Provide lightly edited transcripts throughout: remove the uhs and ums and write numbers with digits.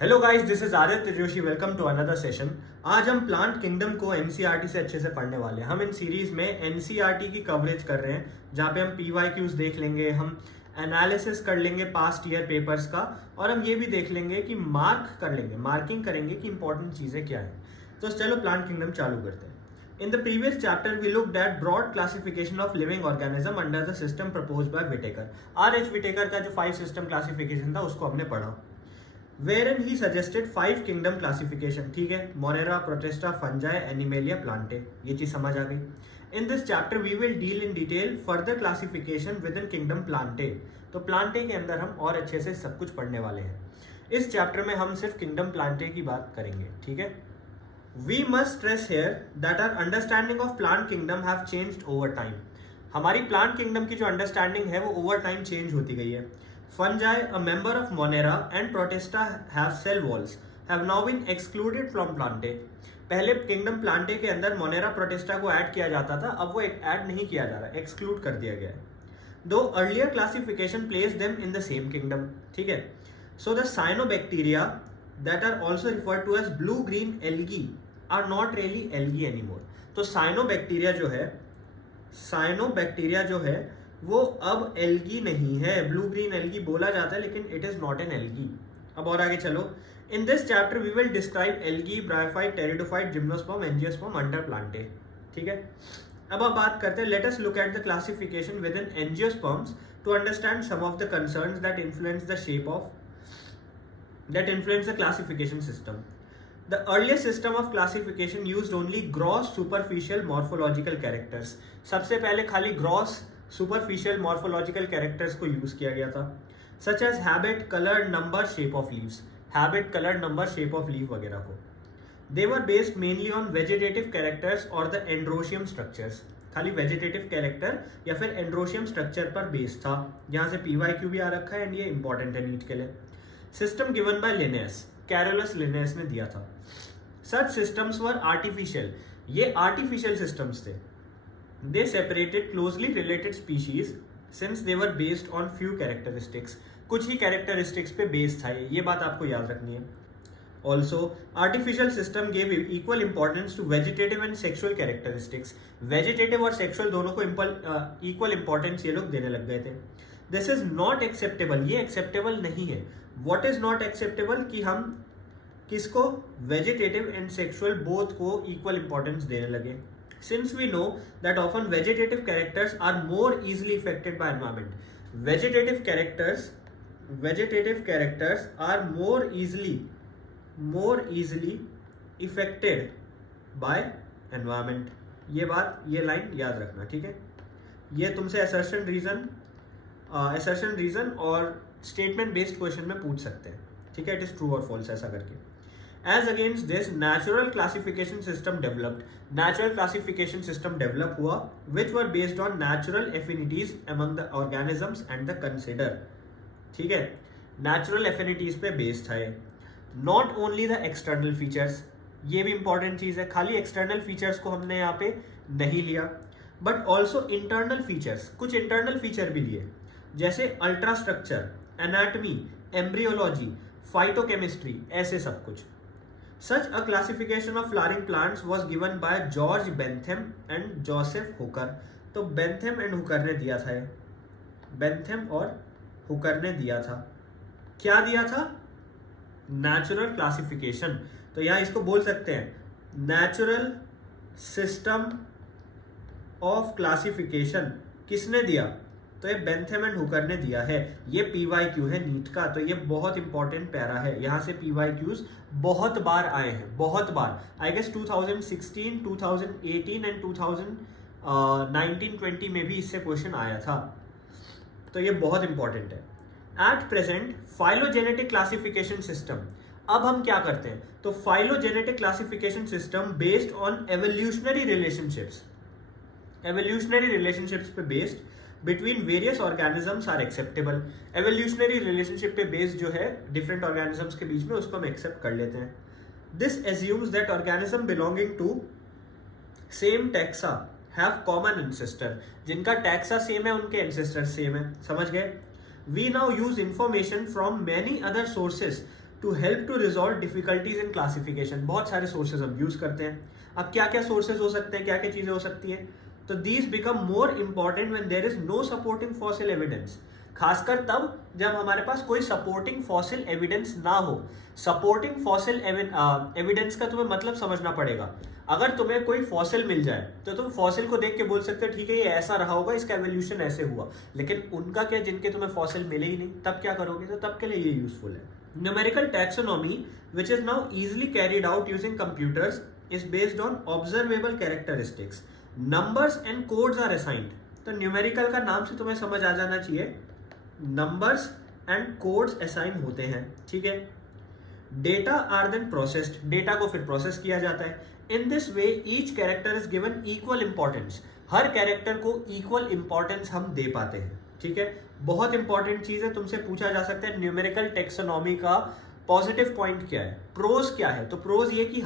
Hello guys, this is Aditya Joshi. Welcome to another session. आज हम plant kingdom को NCERT से अच्छे से पढ़ने वाले हैं। हम इन सीरीज में एनसीईआरटी की कवरेज कर रहे हैं, जहाँ पे हम पीवाईक्यूज देख लेंगे, हम एनालिसिस कर लेंगे पास्ट ईयर पेपर्स का, और हम ये भी देख लेंगे कि मार्किंग करेंगे कि इंपॉर्टेंट चीज़ें क्या है। तो चलो प्लांट किंगडम चालू करते हैं। In the previous chapter, we looked at broad classification of living organism under the system proposed by Whittaker. R.H. Whittaker का जो 5 system classification था उसको हमने पढ़ा। Wherein he suggested 5 kingdom classification, ठीक है, Monera, Protista, Fungi, Animalia, Plantae, ये चीज समझ आ गई। In this chapter we will deal in detail further classification within kingdom Plantae। तो Plantae के अंदर हम और अच्छे से सब कुछ पढ़ने वाले हैं। इस चैप्टर में हम सिर्फ किंगडम Plantae की बात करेंगे, ठीक है। We must stress here that our understanding of plant kingdom have changed over time. हमारी plant kingdom की जो understanding है वो over time change होती गई है। Fungi, a member of Monera and Protista have cell walls, have now been excluded from Plantae. पहले kingdom Plantae के अंदर Monera Protista को add किया जाता था, अब वो add नहीं किया जा रहा, exclude कर दिया गया है। Though earlier classification placed them in the same kingdom, ठीक है। So the cyanobacteria that are also referred to as blue-green algae are not really algae anymore. तो साइनोबैक्टीरिया जो है वो अब एल्गी नहीं है। ब्लू ग्रीन एल्गी बोला जाता है लेकिन it is not an algae. अब और आगे चलो। In this chapter we will describe algae, bryophyte, pteridophyte, gymnosperm, angiosperm under plantae, ठीक है। अब आप बात करते हैं, let us look at the classification within angiosperms to understand some of the concerns that influence the classification system. The earliest system of classification used only gross superficial morphological characters. सबसे पहले खाली gross superficial morphological characters को use किया गया था, such as habit, color, number, shape of leaves. Habit, color, number, shape of leaf वगैरह को. They were based mainly on vegetative characters or the androecium structures. खाली vegetative character या फिर androecium structure पर बेस्ड था। यहाँ से PYQ भी आ रखा है एंड ये इंपॉर्टेंट है नीट के लिए। System given by Linnaeus, Carolus Linnaeus ने दिया था। Such systems were artificial. ये artificial systems थे। They separated closely related species since they were based on few characteristics. कुछ ही characteristics पे based था ये बात आपको याद रखनी है। Also, artificial system gave equal importance to vegetative and sexual characteristics. Vegetative और sexual दोनों को equal importance ये लोग देने लग गए थे। This is not acceptable. ये acceptable नहीं है। What is not acceptable कि हम किसको वेजिटेटिव एंड सेक्सुअल बोथ को इक्वल इंपॉर्टेंस देने लगे। Since we know that often vegetative characters are more easily affected by environment. Vegetative characters are more easily affected by environment. ये line याद रखना, ठीक है। ये तुमसे असर्शन रीजन और स्टेटमेंट बेस्ड क्वेश्चन में पूछ सकते हैं, ठीक है। इट इज ट्रू और फॉल्स ऐसा करके। As against this, natural classification system developed हुआ, which were based on natural affinities among the organisms and the consider, ठीक है। Natural affinities पे based था ये। Not only the external features, ये भी important चीज है, खाली external features को हमने यहाँ पे नहीं लिया, but also internal features, कुछ internal feature भी लिए, जैसे ultrastructure, anatomy, embryology, phytochemistry, ऐसे सब कुछ। Such a classification of flowering plants was given by George Bentham and Joseph Hooker. तो Bentham and Hooker ने दिया था ये। Bentham और Hooker ने दिया था। क्या दिया था? Natural classification। तो यहाँ इसको बोल सकते हैं Natural System of Classification। किसने दिया? तो ये बेंथम एंड हुकर ने दिया है। ये पीवाईक्यू है नीट का, तो ये बहुत इंपॉर्टेंट पैरा है। यहाँ से पीवाईक्यूज बहुत बार आए हैं, बहुत बार। आई गेस 2016, 2018 एंड 2019-20 में भी इससे क्वेश्चन आया था, तो ये बहुत इंपॉर्टेंट है। At present phylogenetic classification system. अब हम क्या करते हैं? तो phylogenetic classification system based on evolutionary relationships पे based between various organisms are acceptable. Evolutionary relationship पे बेस्ड जो है डिफरेंट ऑर्गेनिजम्स के बीच में, उसको हम एक्सेप्ट कर लेते हैं। This assumes that organism belonging to same taxa have common ancestor. जिनका टैक्सा सेम है उनके एंसेस्टर सेम है, समझ गए। We now use information from many other sources to help to resolve difficulties in classification. बहुत सारे सोर्सेज हम use करते हैं। अब क्या क्या सोर्सेज हो सकते हैं, क्या क्या चीजें हो सकती हैं, तो these become more important when there is no supporting fossil evidence. खासकर तब जब हमारे पास कोई सपोर्टिंग फॉसिल एविडेंस ना हो। सपोर्टिंग फॉसिल एविडेंस का तुम्हें मतलब समझना पड़ेगा। अगर तुम्हें कोई फॉसिल मिल जाए तो तुम फॉसिल को देख के बोल सकते हो ठीक है ये ऐसा रहा होगा, इसका एवोल्यूशन ऐसे हुआ, लेकिन उनका क्या जिनके तुम्हें फॉसिल मिले ही नहीं, तब क्या करोगे? तो तब के लिए ये यूजफुल है। Numerical taxonomy which is now easily carried out using computers is based on observable characteristics. Numbers and codes are assigned. तो न्यूमेरिकल का नाम से तुम्हें समझ आ जाना चाहिए, नंबर्स एंड कोड्स असाइन होते हैं, ठीक है। Data are then processed, data को फिर प्रोसेस किया जाता है। In this way each character is given equal importance, हर कैरेक्टर को इक्वल इंपॉर्टेंस हम दे पाते हैं, ठीक है। बहुत इंपॉर्टेंट चीज है, तुमसे पूछा जा सकता है न्यूमेरिकल टेक्सोनॉमी का पॉजिटिव पॉइंट क्या है, प्रोज क्या है। तो प्रोज ये कि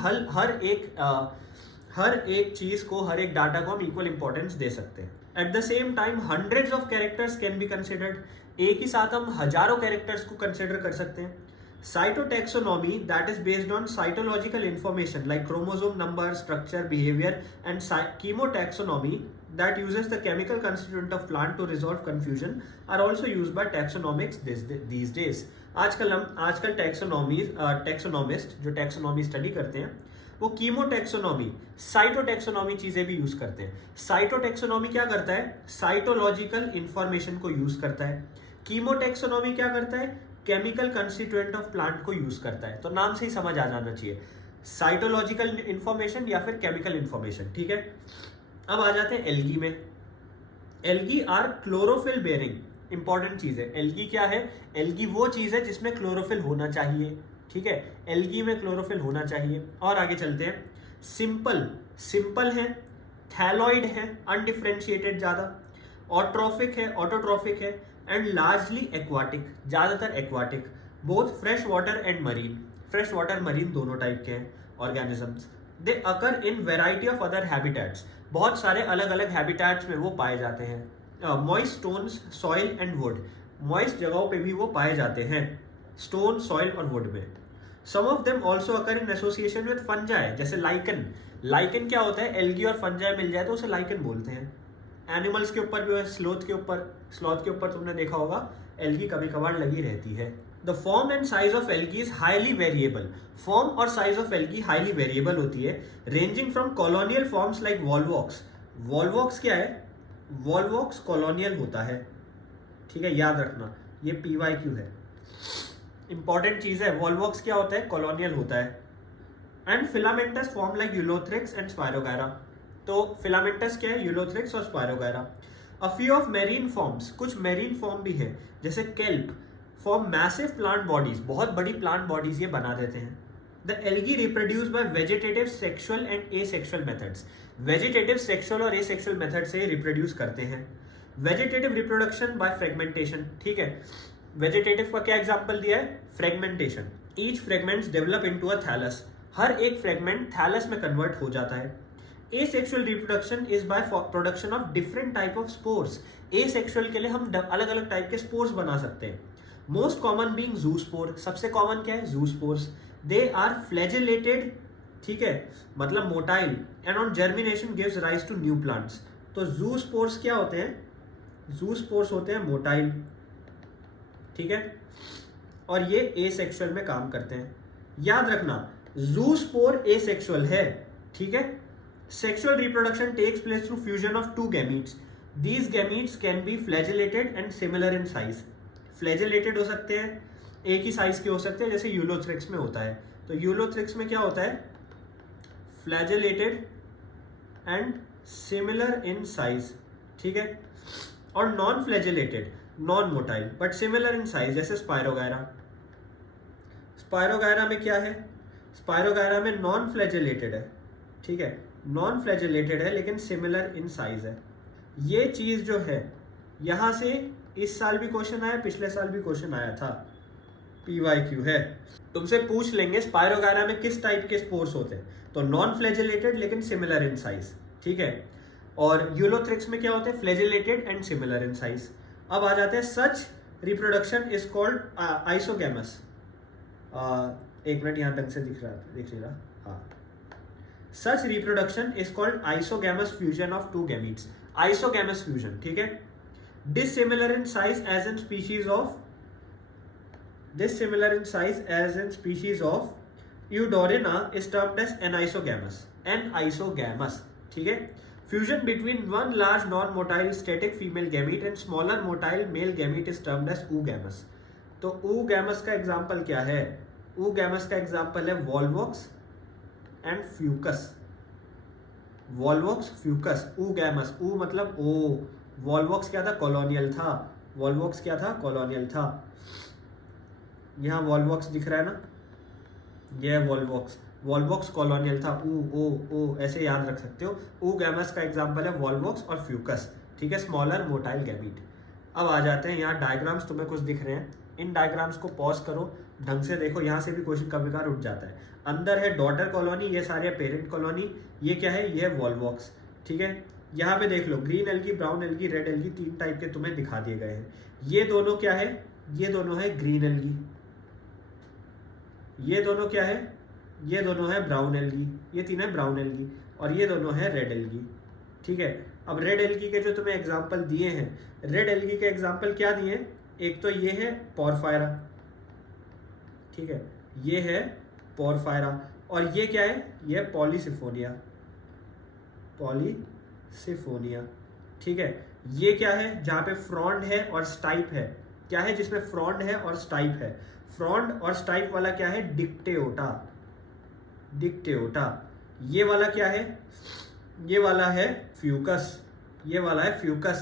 हर एक चीज को, हर एक डाटा को हम इक्वल इंपॉर्टेंस दे सकते हैं। At the same time hundreds of characters can be considered, एक ही साथ हम हजारों कैरेक्टर्स को कंसिडर कर सकते हैं। Cytotaxonomy that is based on cytological information like chromosome number, structure, behaviour and कीमोटैक्सोनॉमी that uses the chemical constituent of plant to resolve confusion are also used by taxonomics these days. आजकल taxonomist जो taxonomy study करते हैं वो कीमोटैक्सोनॉमी, cytotaxonomy चीजें भी use करते हैं। Cytotaxonomy क्या करता है? साइटोलॉजिकल इंफॉर्मेशन को यूज करता है। कीमोटैक्सोनॉमी क्या करता है? केमिकल कंस्टिट्यूएंट ऑफ प्लांट को यूज करता है। तो नाम से ही समझ आ जाना चाहिए, साइटोलॉजिकल इंफॉर्मेशन या फिर केमिकल इंफॉर्मेशन, ठीक है। अब आ जाते हैं एल्गी में। Algae are chlorophyll bearing, important चीज है। एल्गी क्या है? एल्गी वो चीज है जिसमें क्लोरोफिल होना चाहिए, ठीक है। एल्गी में क्लोरोफिल होना चाहिए। और आगे चलते हैं। सिंपल है, थैलॉइड है, अनडिफरेंशिएटेड ज्यादा, ऑटोट्रॉफिक है एंड लार्जली एक्वाटिक, ज्यादातर aquatic, both fresh water and marine. Fresh water, marine दोनों टाइप के हैं organisms. They occur in variety of other habitats, बहुत सारे अलग अलग हैबिटेट्स में वो पाए जाते हैं। Moist stones, soil and would, moist जगहों पे भी वो पाए जाते हैं, स्टोन, सॉइल और वुड में। Some of them also occur in association with fungi, जैसे लाइकन। लाइकन क्या होता है? एल्गी और फंजाई मिल जाए तो उसे लाइकन बोलते हैं। एनिमल्स के ऊपर भी, स्लोथ के ऊपर तुमने देखा होगा एल्गी कभी कभार लगी रहती है। The form and size of algae is highly variable, form और size of algae highly variable होती है, ranging from colonial forms like volvox. Volvox क्या है? वॉल्वॉक्स कॉलोनियल होता है, ठीक है, याद रखना, ये PYQ है, इंपॉर्टेंट चीज है। वॉल्वॉक्स क्या होता है? कॉलोनियल होता है। And filamentous form like Ulothrix and spirogyra. तो फिलामेंटस क्या है? यूलोथ्रिक्स और spirogyra. A few of marine forms, कुछ मेरीन फॉर्म भी है, जैसे kelp, form massive plant bodies, बहुत बड़ी प्लांट बॉडीज ये बना देते हैं। The algae reproduce by vegetative, sexual and asexual methods. Vegetative, sexual और एसेक्सुअल मेथड से रिप्रोड्यूस करते हैं। वेजिटेटिव रिप्रोडक्शन बाय फ्रेगमेंटेशन, ठीक है। वेजिटेटिव का क्या एग्जांपल दिया है? Fragmentation. Each fragments develop into a thallus, हर एक फ्रेगमेंट थैलस में कन्वर्ट हो जाता है। Asexual reproduction is by production of different type of spores. Asexual के लिए हम अलग अलग टाइप के स्पोर्स बना सकते हैं। मोस्ट कॉमन बीइंग जूस्पोर, सबसे कॉमन क्या है? जूस्पोर्स। दे आर फ्लैजिलेटेड, ठीक है, मतलब motile, and on germination gives rise to new plants. तो जूस्पोर्स क्या होते हैं? जूस्पोर्स होते हैं मोटाइल, ठीक है, और ये एसेक्सुअल में काम करते हैं। याद रखना, जूस्पोर एसेक्सुअल है, ठीक है। Sexual reproduction takes place through fusion of two gametes. These gametes can be flagellated and similar in size. Flagellated हो सकते हैं, एक ही साइज के हो सकते हैं, जैसे यूलोथ्रिक्स में होता है। तो यूलोथ्रिक्स में क्या होता है? Flagellated and similar in size, ठीक है। और non flagellated, non motile but similar in size, जैसे स्पायरोगायरा। स्पायरोगायरा में क्या है? स्पायरोगायरा में नॉन फ्लैजिलेटेड है, ठीक है, नॉन फ्लैजिलेटेड है लेकिन सिमिलर इन साइज है। ये चीज जो है, यहां से इस साल भी क्वेश्चन आया, पिछले साल भी क्वेश्चन आया था, PYQ है। तुमसे पूछ लेंगे स्पायरोगायरा में किस टाइप के स्पोर्स होते हैं, तो नॉन फ्लैजिलेटेड लेकिन सिमिलर इन साइज, ठीक है। और यूलोथ्रिक्स में क्या होते हैं? Flagellated and similar in size. अब आ जाते हैं, such reproduction is called isogamous. एक मिनट, यहाँ ढंग से दिख रहा। हाँ, such reproduction is called isogamous fusion of two gametes. Isogamous fusion, ठीक है। Dissimilar in size as in species of Eudorina is termed as anisogamous, ठीक है। Fusion between one large non-motile static female gamete and smaller motile male gamete is termed as oogamous। तो oogamous का example क्या है? oogamous का example है Volvox and Fucus. Volvox, Fucus, oogamous, ऊ मतलब ओ, वॉल्वॉक्स क्या था? कॉलोनियल था। वॉल्वॉक्स क्या था? कॉलोनियल था। यहाँ वॉल्वॉक्स दिख रहा है ना, ये है वॉल्वॉक्स। वॉल्वॉक्स कॉलोनियल था, ओ ऐसे याद रख सकते हो। oogamous का एग्जांपल है वॉल्वॉक्स और फ्यूकस, ठीक है, स्मॉलर मोटाइल गैमीट। अब आ जाते हैं यहाँ डायग्राम्स, तुम्हें कुछ दिख रहे हैं, इन डायग्राम्स को पॉज करो, ढंग से देखो, यहाँ से भी क्वेश्चन कभी कभार उठ जाता है। अंदर है डॉटर कॉलोनी, ये सारे पेरेंट कॉलोनी, ये क्या है? ये वॉल्वॉक्स, ठीक है। यहाँ पे देख लो, green algae, brown algae, red algae, 3 type के तुम्हें दिखा दिए गए हैं। ये दोनों क्या है? ये दोनों है ग्रीन एल्गी। ये दोनों क्या है? ये दोनों है ब्राउन एल्गी, ये 3 है ब्राउन एल्गी, और ये दोनों है रेड एल्गी, ठीक है। अब रेड एल्गी के जो तुम्हें एग्जांपल दिए हैं, रेड एल्गी के एग्जांपल क्या दिए? एक तो ये है पोरफायरा, ठीक है, ये है पोरफायरा, और ये क्या है? ये पॉलीसिफोनिया, ठीक है। ये क्या है? जहाँ पे फ्रॉन्ड है और स्टाइप है, क्या है जिसमें फ्रॉन्ड है और स्टाइप है? फ्रॉन्ड और स्टाइप वाला क्या है? डिक्टेओटा। ये वाला क्या है? ये वाला है फ्यूकस,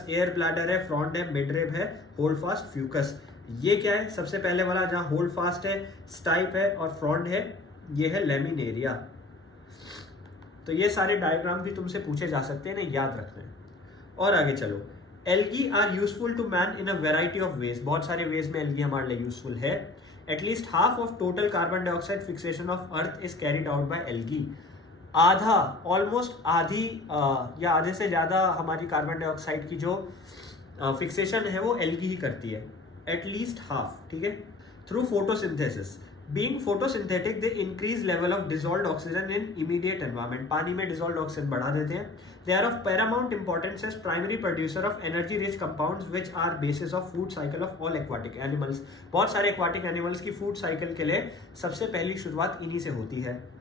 एयर ब्लैडर है, फ्रॉन्ड है, मिडरेब है, होल्ड फास्ट, फ्यूकस। ये क्या है? सबसे पहले वाला जहाँ होल्ड फास्ट है, स्टाइप है और फ्रॉन्ड है, ये है लेमिनेरिया। तो ये सारे डायग्राम भी तुमसे पूछे जा सकते हैं ना, याद रखना है। और आगे चलो, algae are useful to man in a variety of ways. बहुत सारे वेज में एल्गी हमारे लिए यूजफुल है। At least half of total carbon dioxide fixation of earth is carried out by algae. आधा, ऑलमोस्ट आधी या आधे से ज़्यादा हमारी कार्बन डाइऑक्साइड की जो फिक्सेशन है वो एल्गी ही करती है, एटलीस्ट हाफ, ठीक है। Through photosynthesis, being photosynthetic they increase level of dissolved oxygen in immediate environment. पानी में डिसॉल्व्ड ऑक्सीजन बढ़ा देते हैं। They are of paramount importance as primary producer of energy rich compounds which are basis of food cycle of all aquatic animals. बहुत सारे aquatic animals की food cycle के लिए सबसे पहली शुरुआत इन्हीं से होती है।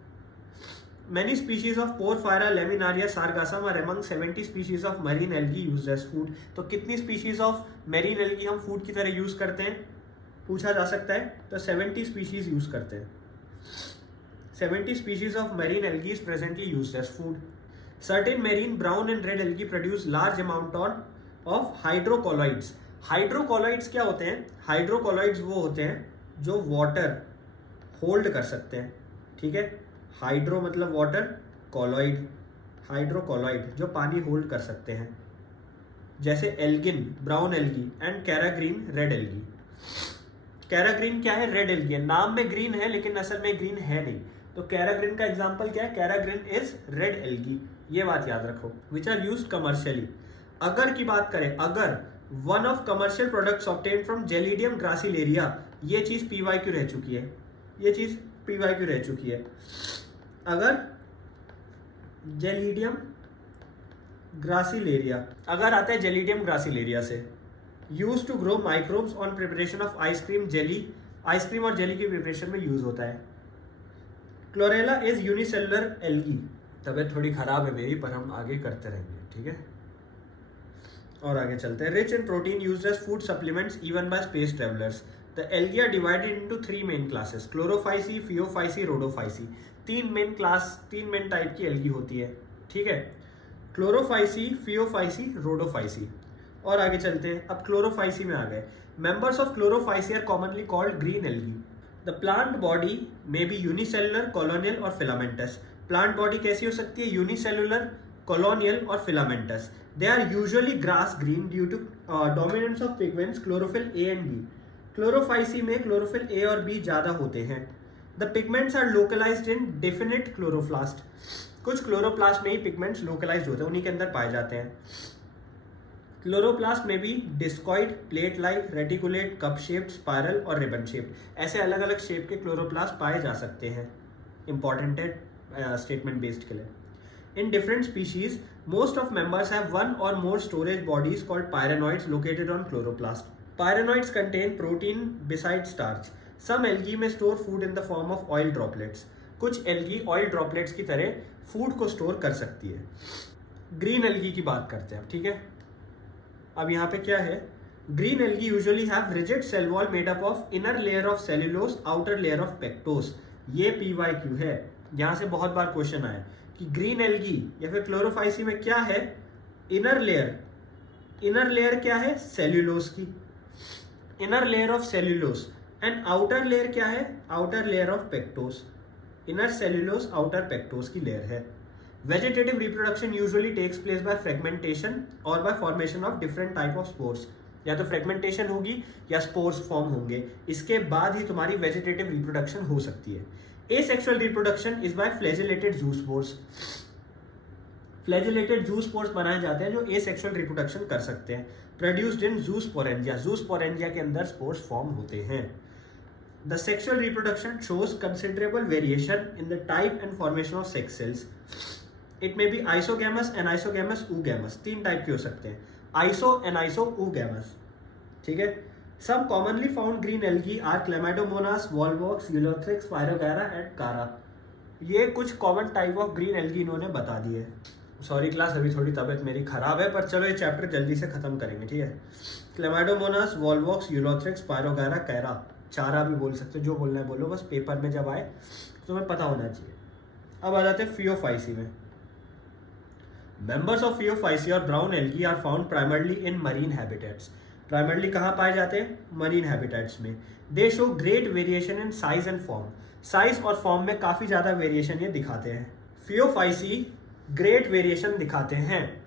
Many species of Porphyra, Laminaria, Sargassum are among 70 species of marine algae used as food। तो कितनी species of marine algae हम food की तरह use करते हैं, पूछा जा सकता है। तो 70 species use करते हैं। 70 species of marine algae is presently used as food. Certain marine brown and red algae produce large amount of hydrocolloids। हाइड्रोकोलॉइड्स क्या होते हैं? हाइड्रोकोलॉइड्स वो होते हैं जो वाटर होल्ड कर सकते हैं, ठीक है। हाइड्रो मतलब वाटर, कोलॉइड, हाइड्रोकोलॉइड जो पानी होल्ड कर सकते हैं, जैसे algin brown algae and carrageenan red algae. Carrageenan क्या है? रेड एल्गी है, नाम में ग्रीन है लेकिन असल में ग्रीन है नहीं। तो कैराग्रीन का एग्जांपल क्या है? कैराग्रीन इज रेड एल्गी, ये बात याद रखो। Which are used commercially. अगर की बात करें, अगर one of commercial products obtained from gelidium gracilaria, ये चीज पीवाईक्यू रह चुकी है, ये चीज पीवाईक्यू रह चुकी है। अगर जेलिडियम ग्रासिलेरिया, अगर आता है जेलिडियम ग्रासिलेरिया से, used to grow microbes on preparation of ice cream jelly, ice cream और जेली की प्रिपरेशन में यूज होता है। Chlorella is unicellular algae. तबीयत थोड़ी खराब है मेरी, पर हम आगे करते रहेंगे, ठीक है। और आगे चलते हैं। Rich in protein used as food supplements even by space travellers. The algae are divided into 3 main classes: Chlorophyceae, Phaeophyceae, Rhodophyceae। 3 main class, 3 main type की एल्गी होती है, ठीक है। Chlorophyceae, Phaeophyceae, Rhodophyceae। और आगे चलते हैं, अब Chlorophyceae में आ गए। Members of Chlorophyceae are commonly called green algae। The plant body may be unicellular, colonial और filamentous। Plant body कैसी हो सकती है? Unicellular, colonial और filamentous। They are usually grass green due to dominance of pigments chlorophyll A and B। Chlorophyceae में chlorophyll A और B ज्यादा होते हैं। The pigments are localised in definite chloroplast. कुछ क्लोरोप्लास्ट में ही पिगमेंट्स लोकलाइज्ड होते हैं, उन्हीं के अंदर पाए जाते हैं। क्लोरोप्लास्ट में भी discoid, plate like, reticulate, cup shaped, spiral और रिबन शेप्ड, ऐसे अलग अलग शेप के क्लोरोप्लास्ट पाए जा सकते हैं। इंपॉर्टेंट है स्टेटमेंट बेस्ड के लिए। In different species, most of members have one or more storage bodies called pyrenoids located on chloroplast. Pyrenoids contain protein besides starch. Some algae may store food in the form of oil droplets. कुछ algae oil droplets की तरह food को store कर सकती है। Green algae की बात करते हैं, ठीक है। अब यहाँ पे क्या है, green algae usually have rigid cell wall made up of inner layer of cellulose, outer layer of pectose. ये PYQ है, यहाँ से बहुत बार क्वेश्चन आया कि ग्रीन एल्गी या फिर क्लोरोफाइसी में क्या है, इनर लेयर क्या है, सेल्यूलोज की, inner layer of cellulose, and outer layer क्या है, outer layer of pectose, inner cellulose outer pectose की लेयर है। Vegetative reproduction usually takes place by fragmentation और by formation of different type of spores. या तो fragmentation होगी या spores form होंगे, इसके बाद ही तुम्हारी वेजिटेटिव रिप्रोडक्शन हो सकती है। Asexual reproduction is by flagellated zoospores. Flagellated zoospores बनाए जाते हैं जो asexual reproduction कर सकते हैं। Produced in zoosporangia. Zoosporangia के अंदर spores form होते हैं। The sexual reproduction shows considerable variation in the type and formation of sex cells. It may be isogamous, anisogamous, oogamous. 3 type के हो सकते हैं, iso, aniso, oogamous, ठीक है। Some commonly found green algae are Chlamydomonas, Volvox, Ulothrix, Pyrogara and Cara. ये कुछ common type of green algae इन्होंने बता दी है। सॉरी क्लास, अभी थोड़ी तबीयत मेरी खराब है, पर चलो ये चैप्टर जल्दी से खत्म करेंगे, ठीक है। Chlamydomonas, Volvox, Ulothrix, Pyrogara, Cara, चारा भी बोल सकते हो, जो बोलना है बोलो, बस पेपर में जब आए तुम्हें पता होना चाहिए। अब आ जाते हैं फियोफाइसी में। Members of Phaeophysi और brown algae are found primarily in marine habitats. Primarily कहाँ पाए जाते हैं, मरीन हैबिटेट्स में। दे show great variation in size and form, size और फॉर्म में काफ़ी ज़्यादा वेरिएशन ये दिखाते हैं। फियोफाइसी ग्रेट वेरिएशन दिखाते हैं,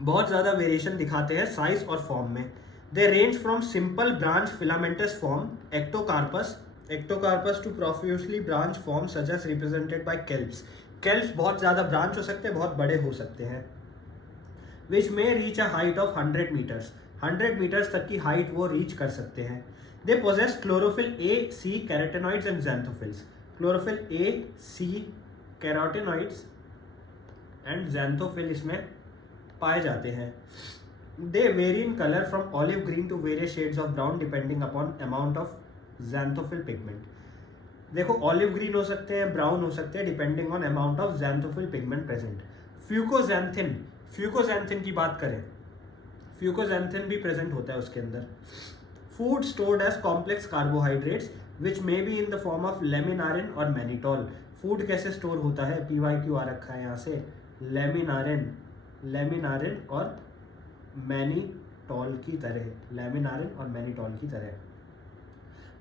बहुत ज़्यादा वेरिएशन दिखाते हैं साइज और फॉर्म में। They range from simple branch filamentous form ectocarpus to profusely branch form such as represented by kelps. Kelps बहुत ज़्यादा ब्रांच हो सकते हैं, बहुत बड़े हो सकते हैं। विच में reach a height of 100 metres, 100 metres तक की हाइट वो रीच कर सकते हैं। They possess chlorophyll a, c, carotenoids and xanthophylls. Chlorophyll a, c, carotenoids and xanthophyll इसमें पाए जाते हैं। They vary in colour from olive green to various shades of brown depending upon amount of xanthophyll pigment. देखो olive green हो सकते हैं, brown हो सकते हैं, depending on amount of xanthophyll pigment present. Fucoxanthin की बात करें, फ्यूकोजैंथिन भी प्रेजेंट होता है उसके अंदर। Food stored as complex carbohydrates which may be in the form of laminarin और मैनिटॉल। फूड कैसे स्टोर होता है, PYQ आ रखा है यहाँ से, लेमिनारिन और मैनिटॉल की तरह,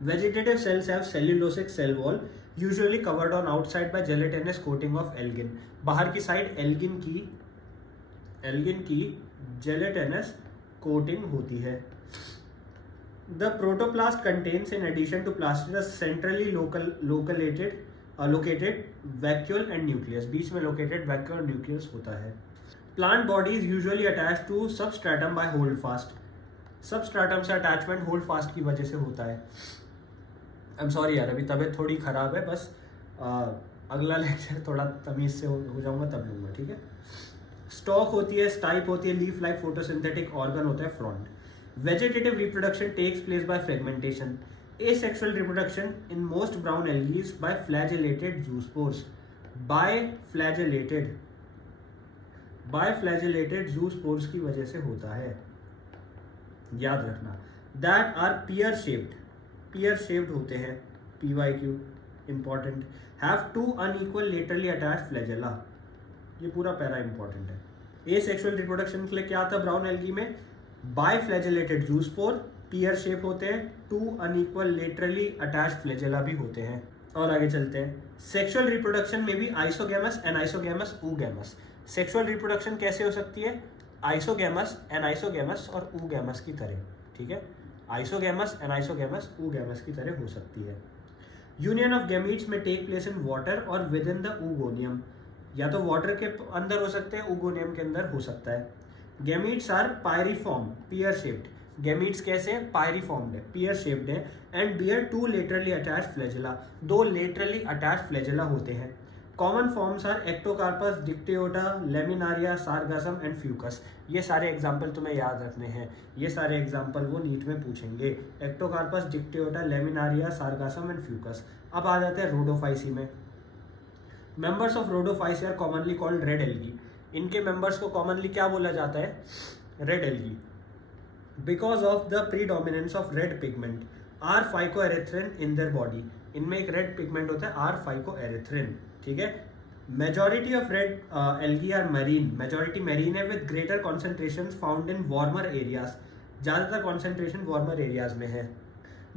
Vegetative cells have cellulosic cell wall usually covered on outside by gelatinous coating of algin. बाहर की साइड एल्गिन की gelatinous coating होती है। The protoplast contains in addition to placentas centrally located vacuole and nucleus. बीच में located vacuole और nucleus होता है। Plant body is usually attached to substratum by holdfast. Substratum से attachment holdfast की वजह से होता है। I'm sorry यार, अभी तबीयत थोड़ी ख़राब है, बस अगला लेक्चर थोड़ा तमीज़ से हो जाऊँगा तब लूँगा, ठीक है। स्टॉक होती है, स्टाइप होती है, लीफ लाइक फोटोसिंथेटिक ऑर्गन होता है frond. Vegetative reproduction takes place by fragmentation. Asexual reproduction in most brown algae by flagellated zoospores. By zoospores की वजह से होता है, याद रखना। दैट आर पियर शेप्ड होते हैं, PYQ important. Have 2 unequal laterally attached flagella, ये पूरा पैरा इंपॉर्टेंट है। एसेक्सुअल रिप्रोडक्शन के लिए क्या आता है ब्राउन एल्गी में, by flagellated zoospore, pear shape होते हैं, 2 अनइक्वल लेटरली अटैच्ड फ्लैजेला भी होते हैं। और आगे चलते हैं। सेक्सुअल रिप्रोडक्शन में भी isogamous, anisogamous, oogamous. Sexual reproduction कैसे हो सकती है, आइसोगैमस, एनाइसोगैमस और ऊगैमस की तरह, ठीक है। आइसोगैमस, एनाइसोगैमस, ऊगैमस की तरह हो सकती है। यूनियन ऑफ गैमीट्स में टेक प्लेस इन वाटर और विद इन द ऊगोनियम, या तो वाटर के अंदर हो सकते हैं, ऊगोनियम के अंदर हो सकता है। Gametes are pyriform, pear shaped. Gametes कैसे हैं? पायरिफॉर्म्ड है, पियर शेप्ड है। And bear two laterally attached flagella, दो लेटरली अटैच्ड फ्लैजेला होते हैं। Common forms are Ectocarpus, Dictyota, Laminaria, Sargassum and Fucus. ये सारे एग्जाम्पल तुम्हें याद रखने हैं, ये सारे एग्जाम्पल वो नीट में पूछेंगे। Ectocarpus, Dictyota, Laminaria, Sargassum and Fucus. अब आ जाते हैं रोडोफाइसी में। Members of Rhodophyceae are commonly called red algae. इनके मेंबर्स को कॉमनली क्या बोला जाता है? Red algae. Because of the predominance of red pigment r phycoerythrin in their body. इनमें एक रेड पिगमेंट होता है आर फाइकोएरिथ्रिन, ठीक है। Majority of red algae are marine, majority marine है with greater concentration found in warmer areas, ज्यादातर concentration warmer areas में है।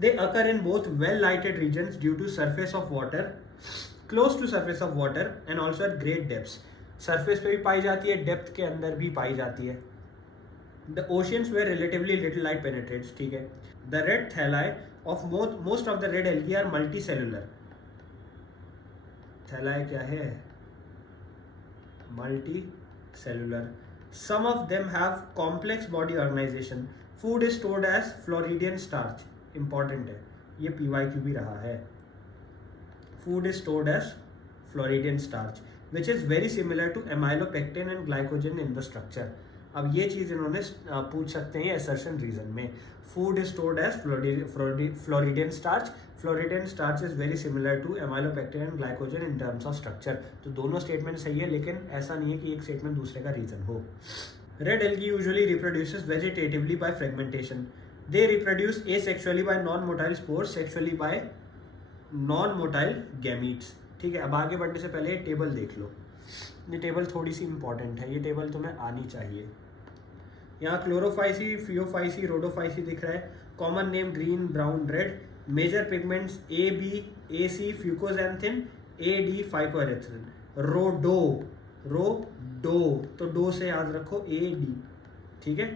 They occur in both well lighted regions due to surface of water, close to surface of water and also at great depths. Surface पे भी पाई जाती है, depth के अंदर भी पाई जाती है। The oceans where relatively little light penetrates, ठीक है। The red thalli of most of the red algae are multicellular. Thalli क्या है? Multicellular. Some of them have complex body organisation. Food is stored as floridean starch, important है, ये PYQ भी रहा है। Food is stored as floridean starch which is very similar to amylopectin and glycogen in the structure. अब ये चीज इन्होंने पूछ सकते हैं assertion reason में। Food is stored as Floridian starch. Floridian starch is very similar to amylopectin and glycogen in terms of structure. तो दोनों स्टेटमेंट सही है, लेकिन ऐसा नहीं है कि एक स्टेटमेंट दूसरे का रीजन हो। Red algae usually reproduces vegetatively by fragmentation. They reproduce asexually by non-motile spores, sexually by non-motile gametes. ठीक है। अब आगे बढ़ने से पहले टेबल देख लो, ये टेबल थोड़ी सी इंपॉर्टेंट है, ये टेबल तुम्हें आनी चाहिए। यहाँ क्लोरोफाइसी, फियोफाइसी, रोडोफाइसी दिख रहा है। Common name green, brown, red. Major pigments A, B, AC, fucoxanthin, A, D, phycoerythrin. Rhodo, तो डो से याद रखो A, D, ठीक है।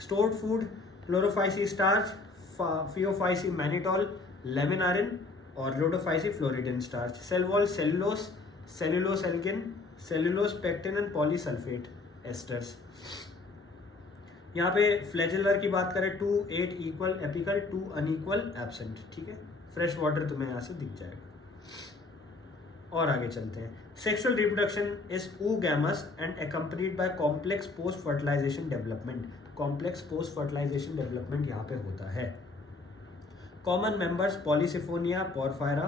Stored food, Chlorophyceae starch, Phaeophyceae mannitol, laminarin और Rhodophyceae floridean starch. Cell wall cellulose, cellulose algin, cellulose pectin and polysulphate esters. यहाँ पे फ्लैजेलर की बात करें 2, 8 इक्वल एपिकल, 2 अनइक्वल एब्सेंट, ठीक है। फ्रेश वाटर तुम्हें यहाँ से दिख जाएगा। और आगे चलते हैं। Sexual reproduction is oogamous and accompanied by complex post fertilisation development. Complex post fertilisation development यहाँ पे होता है। Common members Polysiphonia, Porphyra,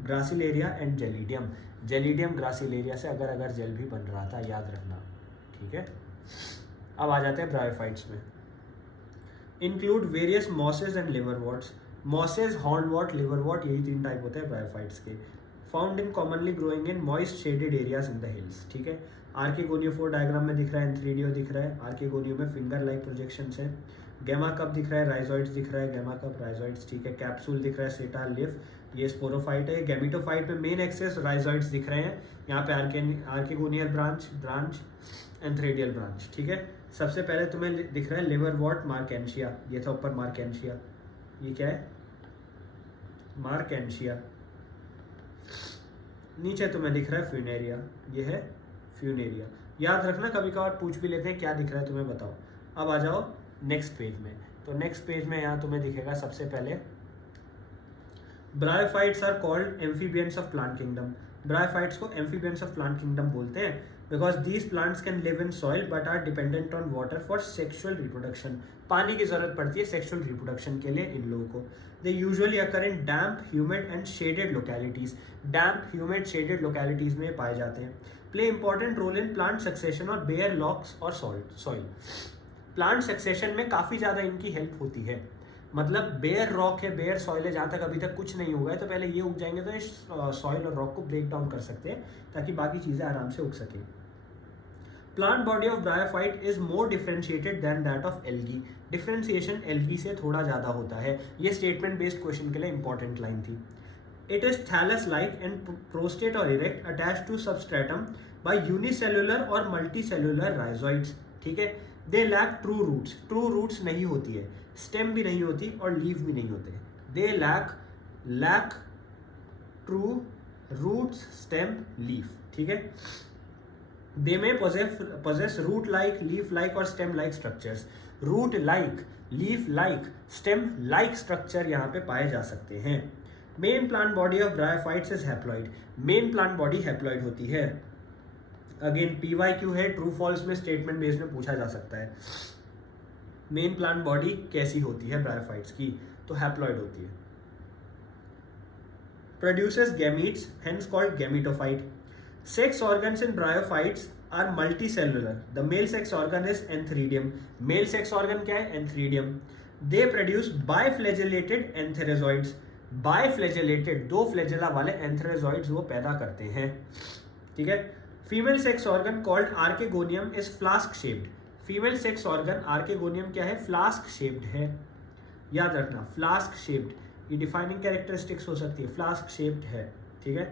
Gracilaria and Gelidium. Gelidium Gracilaria से अगर अगर जेल भी बन रहा था, याद रखना, ठीक है। अब आ जाते हैं ब्रायोफाइट्स में। Include various mosses and liverworts. Mosses, hornwort, liverwort, यही 3 टाइप होते हैं ब्रायोफाइट्स के। Found in commonly growing in moist shaded areas in the hills, ठीक है। आर्किगोनियोफोर डायग्राम में दिख रहा है, N3DO दिख रहा है। आर्किगोनियो में फिंगर लाइक प्रोजेक्शंस है। गैमा कप दिख रहा है, राइजोइड्स दिख रहा है, गैमा कप, राइजोइड्स, ठीक है। कैप्सूल दिख रहा है, सेटा, लिफ, ये स्पोरोफाइट है। गैमिटोफाइट में मेन एक्सेस राइजोइड्स दिख रहे हैं। यहाँ पे आर्किगोनियल ब्रांच, एंथ्रेडियल ब्रांच, ठीक है। सबसे पहले तुम्हें दिख रहा है लिवरवॉर्ट मार्केंशिया, ये था ऊपर मार्केंशिया, ये क्या है? मार्केंशिया। नीचे तुम्हें दिख रहा है फ्यूनेरिया, ये है फ्यूनेरिया। याद रखना, कभी कभार पूछ भी लेते हैं क्या दिख रहा है तुम्हें, बताओ। अब आ जाओ नेक्स्ट पेज में। तो नेक्स्ट पेज में यहाँ तुम्हें दिखेगा सबसे पहले bryophytes are called amphibians of plant kingdom. Bryophytes को एम्फीबियंस ऑफ प्लांट किंगडम बोलते हैं because these plants can live in soil but are dependent on water for sexual reproduction. पानी की जरूरत पड़ती है सेक्सुअल रिप्रोडक्शन के लिए इन लोगों को। They usually occur in damp, humid and shaded localities. Damp, humid, shaded localities में पाए जाते हैं। Play important role in plant succession और बेयर लॉक्स और सॉइल। प्लांट सक्सेशन में काफ़ी ज़्यादा इनकी हेल्प होती है। मतलब बेयर रॉक है, बेयर सॉइल है, जहाँ तक अभी तक कुछ नहीं हुआ है, तो पहले ये उग जाएंगे तो ये सॉइल और रॉक को ब्रेक डाउन कर सकते हैं ताकि बाकी चीज़ें आराम से उग सकें। Plant body of bryophyte is more differentiated than that of algae. Differentiation algae से थोड़ा ज़्यादा होता है। ये स्टेटमेंट बेस्ड क्वेश्चन के लिए इंपॉर्टेंट लाइन थी। It is thallus like and prostrate और erect attach to substratum by unicellular और मल्टीसेल्युलर राइजोइड्स, ठीक है। They lack true roots. True roots नहीं होती है, स्टेम भी नहीं होती और लीव भी नहीं होते। They lack true roots, stem, leaf, ठीक है। दे में possess root like, leaf like और stem like structures. root like, leaf like, stem like structure यहाँ पे पाए जा सकते हैं. Main plant body of bryophytes is haploid. Main plant body haploid होती है. अगेन PYQ है, ट्रू फॉल्स में स्टेटमेंट बेस्ड में पूछा जा सकता है. मेन प्लांट बॉडी कैसी होती है ब्रायोफाइट्स की, तो हैप्लॉइड होती है. Produces gametes, hence called gametophyte. Sex organs in bryophytes are multicellular. The male sex organ is antheridium. Male sex organ क्या है? Antheridium. They produce biflagellated antherozoids. Biflagellated, दो फ्लैजेला वाले antherozoids वो पैदा करते हैं. ठीक है. Female sex organ called archegonium is flask shaped. Female sex organ archegonium क्या है? Flask shaped है. याद रखना, flask shaped. ये defining characteristics हो सकती है. Flask shaped है. ठीक है.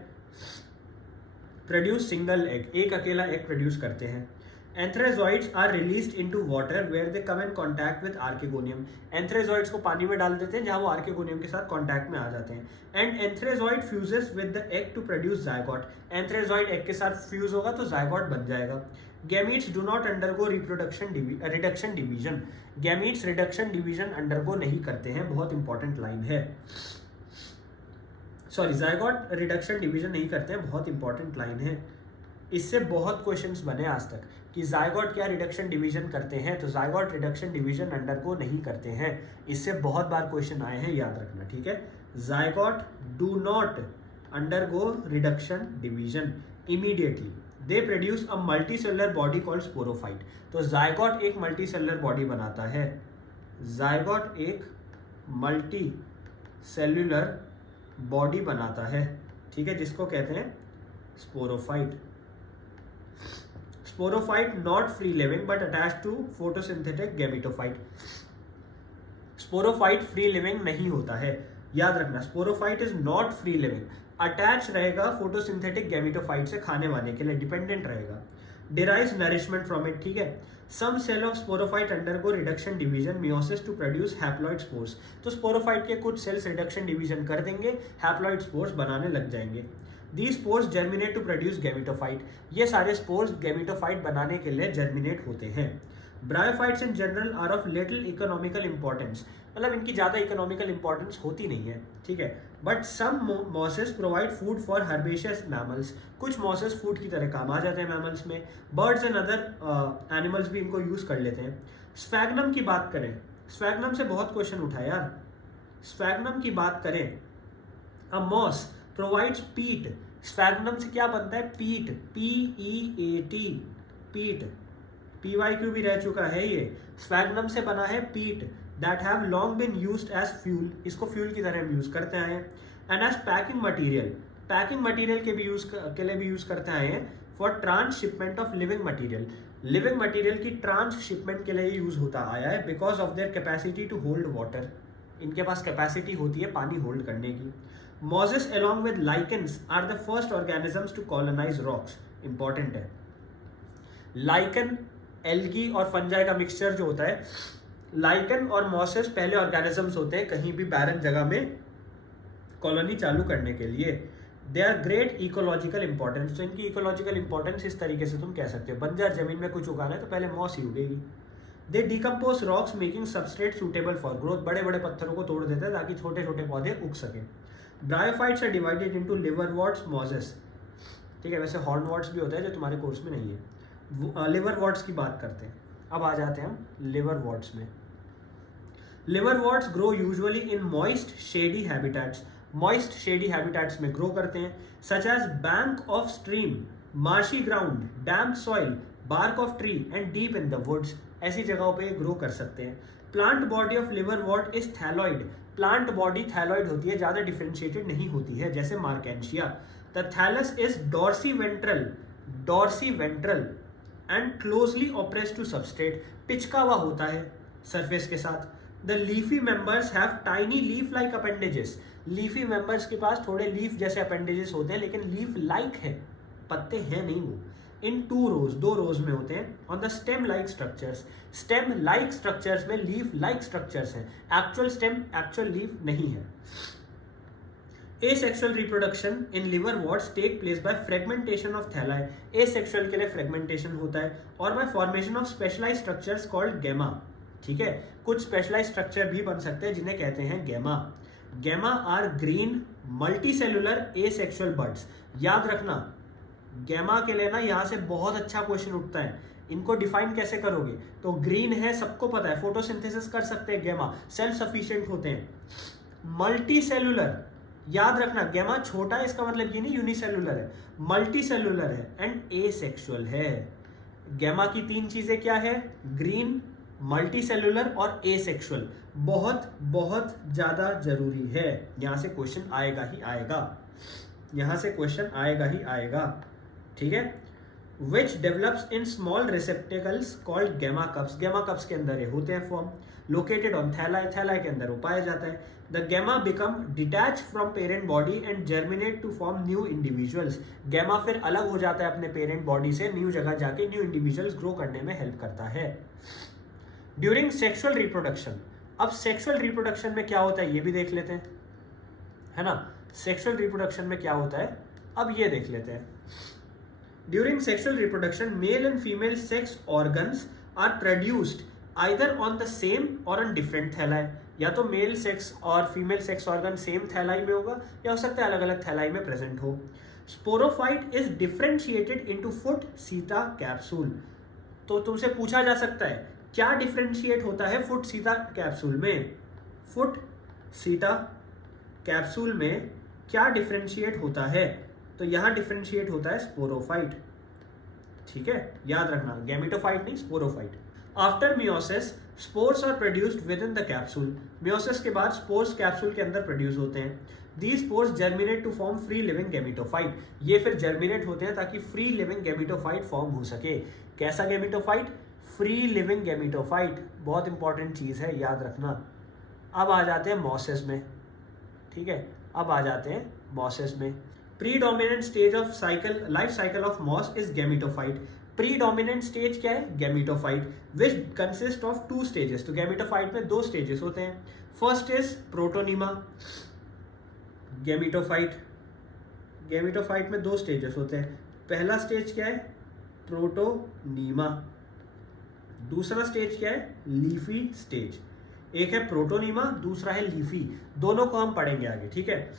प्रोड्यूस सिंगल एग, एक अकेला एग प्रोड्यूस करते हैं. Antherozoids are released into water where they come in contact with archegonium. एंथ्रेजॉइड्स को पानी में डाल देते हैं जहां वो आर्केगोनियम के साथ कांटेक्ट में आ जाते हैं. And antherozoid fuses with the egg to produce zygote. Antherozoid egg के साथ फ्यूज होगा तो जायगोट बन जाएगा. Gametes do not undergo reduction division. Gametes reduction division undergo नहीं करते हैं. बहुत इंपॉर्टेंट लाइन है. सॉरी, जायगोट रिडक्शन डिवीजन नहीं करते हैं. बहुत इंपॉर्टेंट लाइन है. इससे बहुत क्वेश्चंस बने आज तक कि जायगोट क्या रिडक्शन डिवीजन करते हैं, तो जायगोट रिडक्शन डिवीजन अंडरगो नहीं करते हैं. इससे बहुत बार क्वेश्चन आए हैं, याद रखना. ठीक है. Zygote do not undergo reduction division immediately. They produce a multicellular body called sporophyte. तो जायगोट एक मल्टीसेलुलर बॉडी बनाता है. जायगोट एक मल्टी सेल्यूलर बॉडी बनाता है. ठीक है, जिसको कहते हैं sporophyte. Sporophyte not free living but attach to photosynthetic gametophyte. Sporophyte free living नहीं होता है. याद रखना, sporophyte is not free living. Attach रहेगा फोटोसिंथेटिक गैमेटोफाइट से, खाने वाने के लिए डिपेंडेंट रहेगा. Derives nourishment from it. ठीक है. Some cell of sporophyte undergo reduction division meiosis to produce haploid spores. तो स्पोरोफाइट के कुछ सेल्स रिडक्शन डिवीजन कर देंगे, हैप्लॉइड स्पोर्स बनाने लग जाएंगे. These spores germinate to produce gametophyte. ये सारे स्पोर्स गैमेटोफाइट बनाने के लिए जर्मिनेट होते हैं. Bryophytes in general R of little economical importance. मतलब इनकी ज़्यादा इकोनॉमिकल इंपॉर्टेंस होती नहीं है. ठीक है. But some mosses provide food for herbaceous mammals. कुछ मॉसेस फूड की तरह काम आ जाते हैं मैमल्स में. बर्ड्स एंड अदर एनिमल्स भी इनको यूज कर लेते हैं. स्फैग्नम की बात करें, स्फैग्नम से बहुत क्वेश्चन उठाए यार. स्फैग्नम की बात करें, अ मॉस प्रोवाइड्स पीट. स्फैग्नम से क्या बनता है? पीट. PEAT, पीट. PYQ भी रह चुका है ये. स्फैग्नम से बना है पीट. that have long been used as fuel. इसको फ्यूल की तरह हम यूज करते आए हैं. And as packing material. Packing material के लिए भी यूज करते आए हैं. For transshipment of living material. Living material की ट्रांसशिपमेंट के लिए यूज होता आया है because of their capacity to hold water. इनके पास कैपेसिटी होती है पानी होल्ड करने की. Mosses along with lichens are the first organisms to colonize rocks. Important है. लाइकन, एल्गी और फंजाई का मिक्सचर जो होता है, लाइकन और मॉसेस पहले ऑर्गेनिजम्स होते हैं कहीं भी बैरन जगह में कॉलोनी चालू करने के लिए. They are great ecological importance. तो इनकी इकोलॉजिकल इंपॉर्टेंस इस तरीके से तुम कह सकते हो. बंजर जमीन में कुछ उगाना है तो पहले मॉस ही उगेगी. They decompose rocks making substrate suitable for growth. बड़े बड़े पत्थरों को तोड़ देते हैं ताकि छोटे छोटे पौधे उग सके. Bryophytes are divided into liverworts, mosses. ठीक है. वैसे हॉर्नवॉर्ट्स भी होता है जो तुम्हारे कोर्स में नहीं है. लिवरवॉर्ट्स की बात करते हैं. अब आ जाते हैं हम लिवरवॉर्ट्स में. Liverworts grow usually in moist shady habitats. Moist shady habitats में ग्रो करते हैं. Such as bank of stream, marshy ground, damp soil, bark of tree and deep in the woods. ऐसी जगहों पे ग्रो कर सकते हैं. Plant body of liverwort is thalloid. Plant body thalloid होती है, ज्यादा डिफरेंशिएटेड नहीं होती है जैसे Marchantia. The thallus is dorsiventral and closely appressed to substrate. पिचका हुआ होता है सरफेस के साथ. The leafy members have tiny leaf like appendages. Leafy members के पास थोड़े लीफ जैसे अपेंडेजेस होते हैं लेकिन लीफ लाइक है, पत्ते हैं नहीं वो. इन 2 rows, 2 rows में होते हैं. On the stem like structures. Stem like structures में लीफ लाइक स्ट्रक्चर्स हैं. एक्चुअल स्टेम, एक्चुअल लीफ नहीं है. Asexual reproduction in liverworts take place by fragmentation of thalli. Asexual के लिए fragmentation होता है और by formation of specialized structures called gamma. ठीक है, कुछ specialized structure भी बन सकते हैं जिन्हें कहते हैं gamma. Gamma are green multicellular asexual buds. याद रखना gamma के लिए ना यहाँ से बहुत अच्छा क्वेश्चन उठता है. इनको डिफाइन कैसे करोगे? तो ग्रीन है, सबको पता है, फोटोसिंथेसिस कर सकते हैं गैमा, सेल्फ सफिशिएंट होते हैं. मल्टी सेलुलर, याद रखना गैमा छोटा है इसका मतलब ये नहीं यूनिसेलुलर है, मल्टी सेलुलर है एंड एसेक्सुअल है. गैमा की तीन चीजें क्या है? ग्रीन, मल्टी सेलुलर और एसेक्सुअल. बहुत बहुत ज्यादा जरूरी है. यहां से क्वेश्चन आएगा ही आएगा, यहां से क्वेश्चन आएगा ही आएगा. ठीक है. Which develops in small receptacles called gamma cups. Gamma cups के अंदर ये होते हैं form. Located on thalli, thalli के अंदर वो पाया जाता है. The gamma become detached from parent body and germinate to form new individuals. Gamma फिर अलग हो जाता है अपने parent body से, न्यू जगह जाके न्यू individuals grow करने में हेल्प करता है. During sexual reproduction, अब sexual reproduction में क्या होता है ये भी देख लेते हैं, है ना. Sexual reproduction में क्या होता है अब ये देख लेते हैं. During sexual reproduction, male and female sex organs are produced either on the same or on different thalli. या तो मेल सेक्स और फीमेल सेक्स ऑर्गन सेम थैलाई में होगा या हो सकता है अलग अलग थैलाई में प्रेजेंट हो. Sporophyte is differentiated into foot Sita capsule. तो तुमसे पूछा जा सकता है क्या डिफरेंशिएट होता है फुट सीता कैप्सूल में? फुट सीता कैप्सूल में क्या डिफरेंशिएट होता है? तो यहां डिफरेंशिएट होता है स्पोरोफाइट. ठीक है, याद रखना गैमेटोफाइट नहीं, sporophyte. After meiosis spores are produced within the capsule. Meiosis के बाद स्पोर्स कैप्सूल के अंदर प्रोड्यूस होते हैं. These spores germinate to form free living gametophyte. ये फिर जर्मिनेट होते हैं ताकि फ्री लिविंग गैमेटोफाइट फॉर्म हो सके. कैसा गैमेटोफाइट? Free living gametophyte. बहुत इंपॉर्टेंट चीज है, याद रखना. अब आ जाते हैं मॉसिस में. ठीक है, अब आ जाते हैं मॉसिस में. Predominant stage of cycle, life cycle of moss is gametophyte. Predominant stage क्या है? Gametophyte, which consist of 2 stages. तो गैमेटोफाइट में 2 स्टेजेस होते हैं. First is protonema. Gametophyte, gametophyte में 2 स्टेजेस होते हैं. पहला स्टेज क्या है? प्रोटोनीमा. दूसरा स्टेज क्या है? Leafy stage. एक है प्रोटोनीमा, दूसरा है लीफी. दोनों को हम पढ़ेंगे आगे. ठीक है.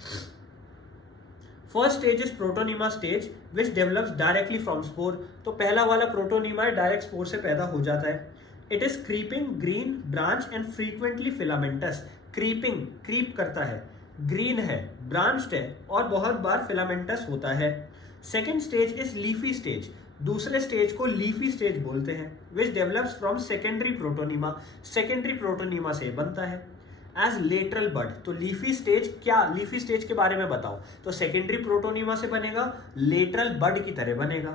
First stage is protonema stage which develops directly from spore. तो पहला वाला प्रोटोनीमा है, डायरेक्ट स्पोर से पैदा हो जाता है. It is creeping, green, branch and frequently filamentous. Creeping, creep करता है, ग्रीन है, ब्रांच्ड है और बहुत बार फिलामेंटस होता है. Second stage is leafy stage. दूसरे स्टेज को लीफी स्टेज बोलते हैं. Which develops from secondary protonema. Secondary protonema से बनता है. एज लेटरल बड. तो लीफी स्टेज क्या, लीफी स्टेज के बारे में बताओ. तो सेकेंडरी प्रोटोनीमा से बनेगा, लेटरल बड की तरह बनेगा.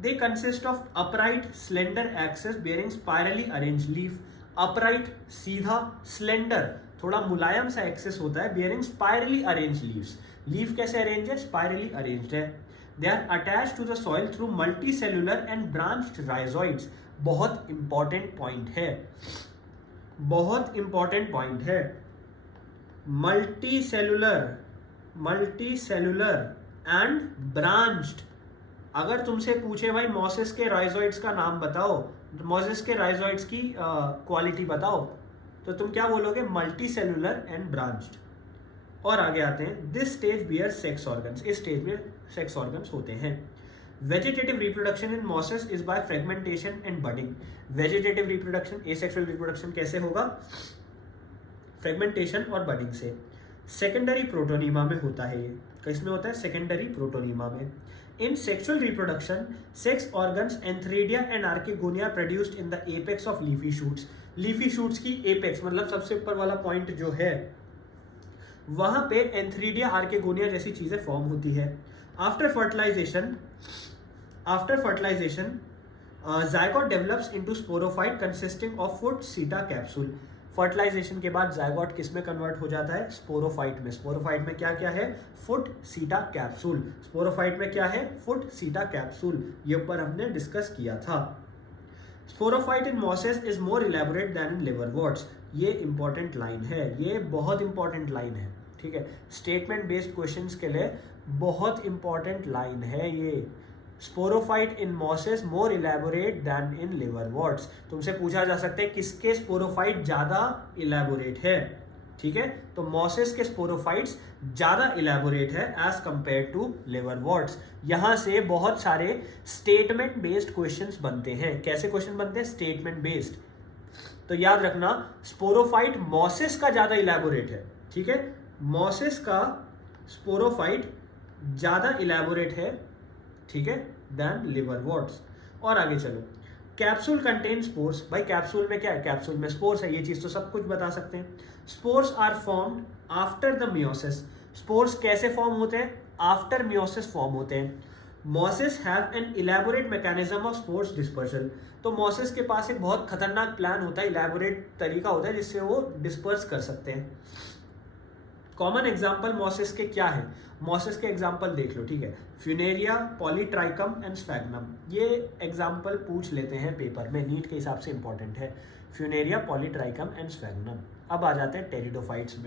They consist of upright slender axes bearing spirally arrange leaf. Upright सीधा, स्लेंडर थोड़ा मुलायम सा एक्सेस होता है, bearing spirally arrange leaves. Leaf कैसे अरेंज है? स्पाइरली अरेंज्ड है. They are attached to the soil through multicellular and branched rhizoids. बहुत इंपॉर्टेंट पॉइंट है, बहुत इंपॉर्टेंट पॉइंट है. Multicellular, multicellular and branched. अगर तुमसे पूछे भाई मॉसिस के राइजोइड्स का नाम बताओ, मॉसिस के राइजोइड्स की क्वालिटी बताओ, तो तुम क्या बोलोगे? Multicellular and branched. और आगे आते हैं. This stage bear sex organs. इस स्टेज में सेक्स ऑर्गन्स होते हैं. Vegetative reproduction in mosses is by fragmentation and budding. Vegetative reproduction, asexual reproduction कैसे होगा? Fragmentation और budding से. Secondary protonema में होता है ये. किसमें होता है? Secondary protonema में. In sexual reproduction, sex organs antheridia and archegonia produced in the apex of leafy shoots. Leafy shoots की apex मतलब सबसे ऊपर वाला पॉइंट जो है वहां पे एंथरीडिया, आर्केगोनिया जैसी चीजें फॉर्म होती है. After fertilisation, zygote develops into sporophyte consisting of foot seta capsule. Fertilisation के बाद जायगोट किस में कन्वर्ट हो जाता है? स्पोरोफाइट में. स्पोरोफाइट में क्या क्या है? फुट सीटा कैप्सूल. स्पोरोफाइट में क्या है? फुट सीटा कैप्सूल. ये ऊपर हमने डिस्कस किया था. Sporophyte in mosses is more elaborate than in liverworts. ये इंपॉर्टेंट लाइन है, ये बहुत इंपॉर्टेंट लाइन है. ठीक है, स्टेटमेंट बेस्ड क्वेश्चंस के लिए बहुत इंपॉर्टेंट लाइन है ये। Sporophyte in mosses more elaborate then इन लिवरवर्ट्स। तुमसे पूछा जा सकता है किसके स्पोरोफाइट ज्यादा इलेबोरेट है, ठीक है, तो मॉसेस के स्पोरोफाइट्स ज्यादा इलेबोरेट है एज कंपेयर टू लिवरवर्ट्स। यहां से बहुत सारे स्टेटमेंट बेस्ड क्वेश्चंस बनते हैं। कैसे क्वेश्चन बनते हैं? Statement based. तो याद रखना स्पोरोफाइट मॉसेस का ज्यादा इलेबोरेट है, ठीक है, मॉसेस का स्पोरोफाइट ज्यादा इलेबोरेट है, ठीक है, देन लिवरवर्ट्स। और आगे चलो, कैप्सूल कंटेन स्पोर्स। भाई कैप्सूल में क्या है? कैप्सूल में स्पोर्स है, ये चीज तो सब कुछ बता सकते हैं। Spores are formed after the meiosis. Spores कैसे फॉर्म होते हैं? आफ्टर मियोसिस फॉर्म होते हैं। Mosses have an elaborate mechanism of spores dispersal. तो मॉसेस के पास एक बहुत खतरनाक प्लान होता है, इलेबोरेट तरीका होता है जिससे वो डिस्पर्स कर सकते हैं। कॉमन एग्जाम्पल मॉसेस के क्या है? मॉसेस के एग्जाम्पल देख लो, ठीक है, फ्यूनेरिया, पॉलीट्राइकम एंड स्फैग्नम। ये एग्जाम्पल पूछ लेते हैं पेपर में, नीट के हिसाब से इंपॉर्टेंट है। Funaria, Polytrichum and sphagnum. अब आ जाते हैं टेरिडोफाइट्स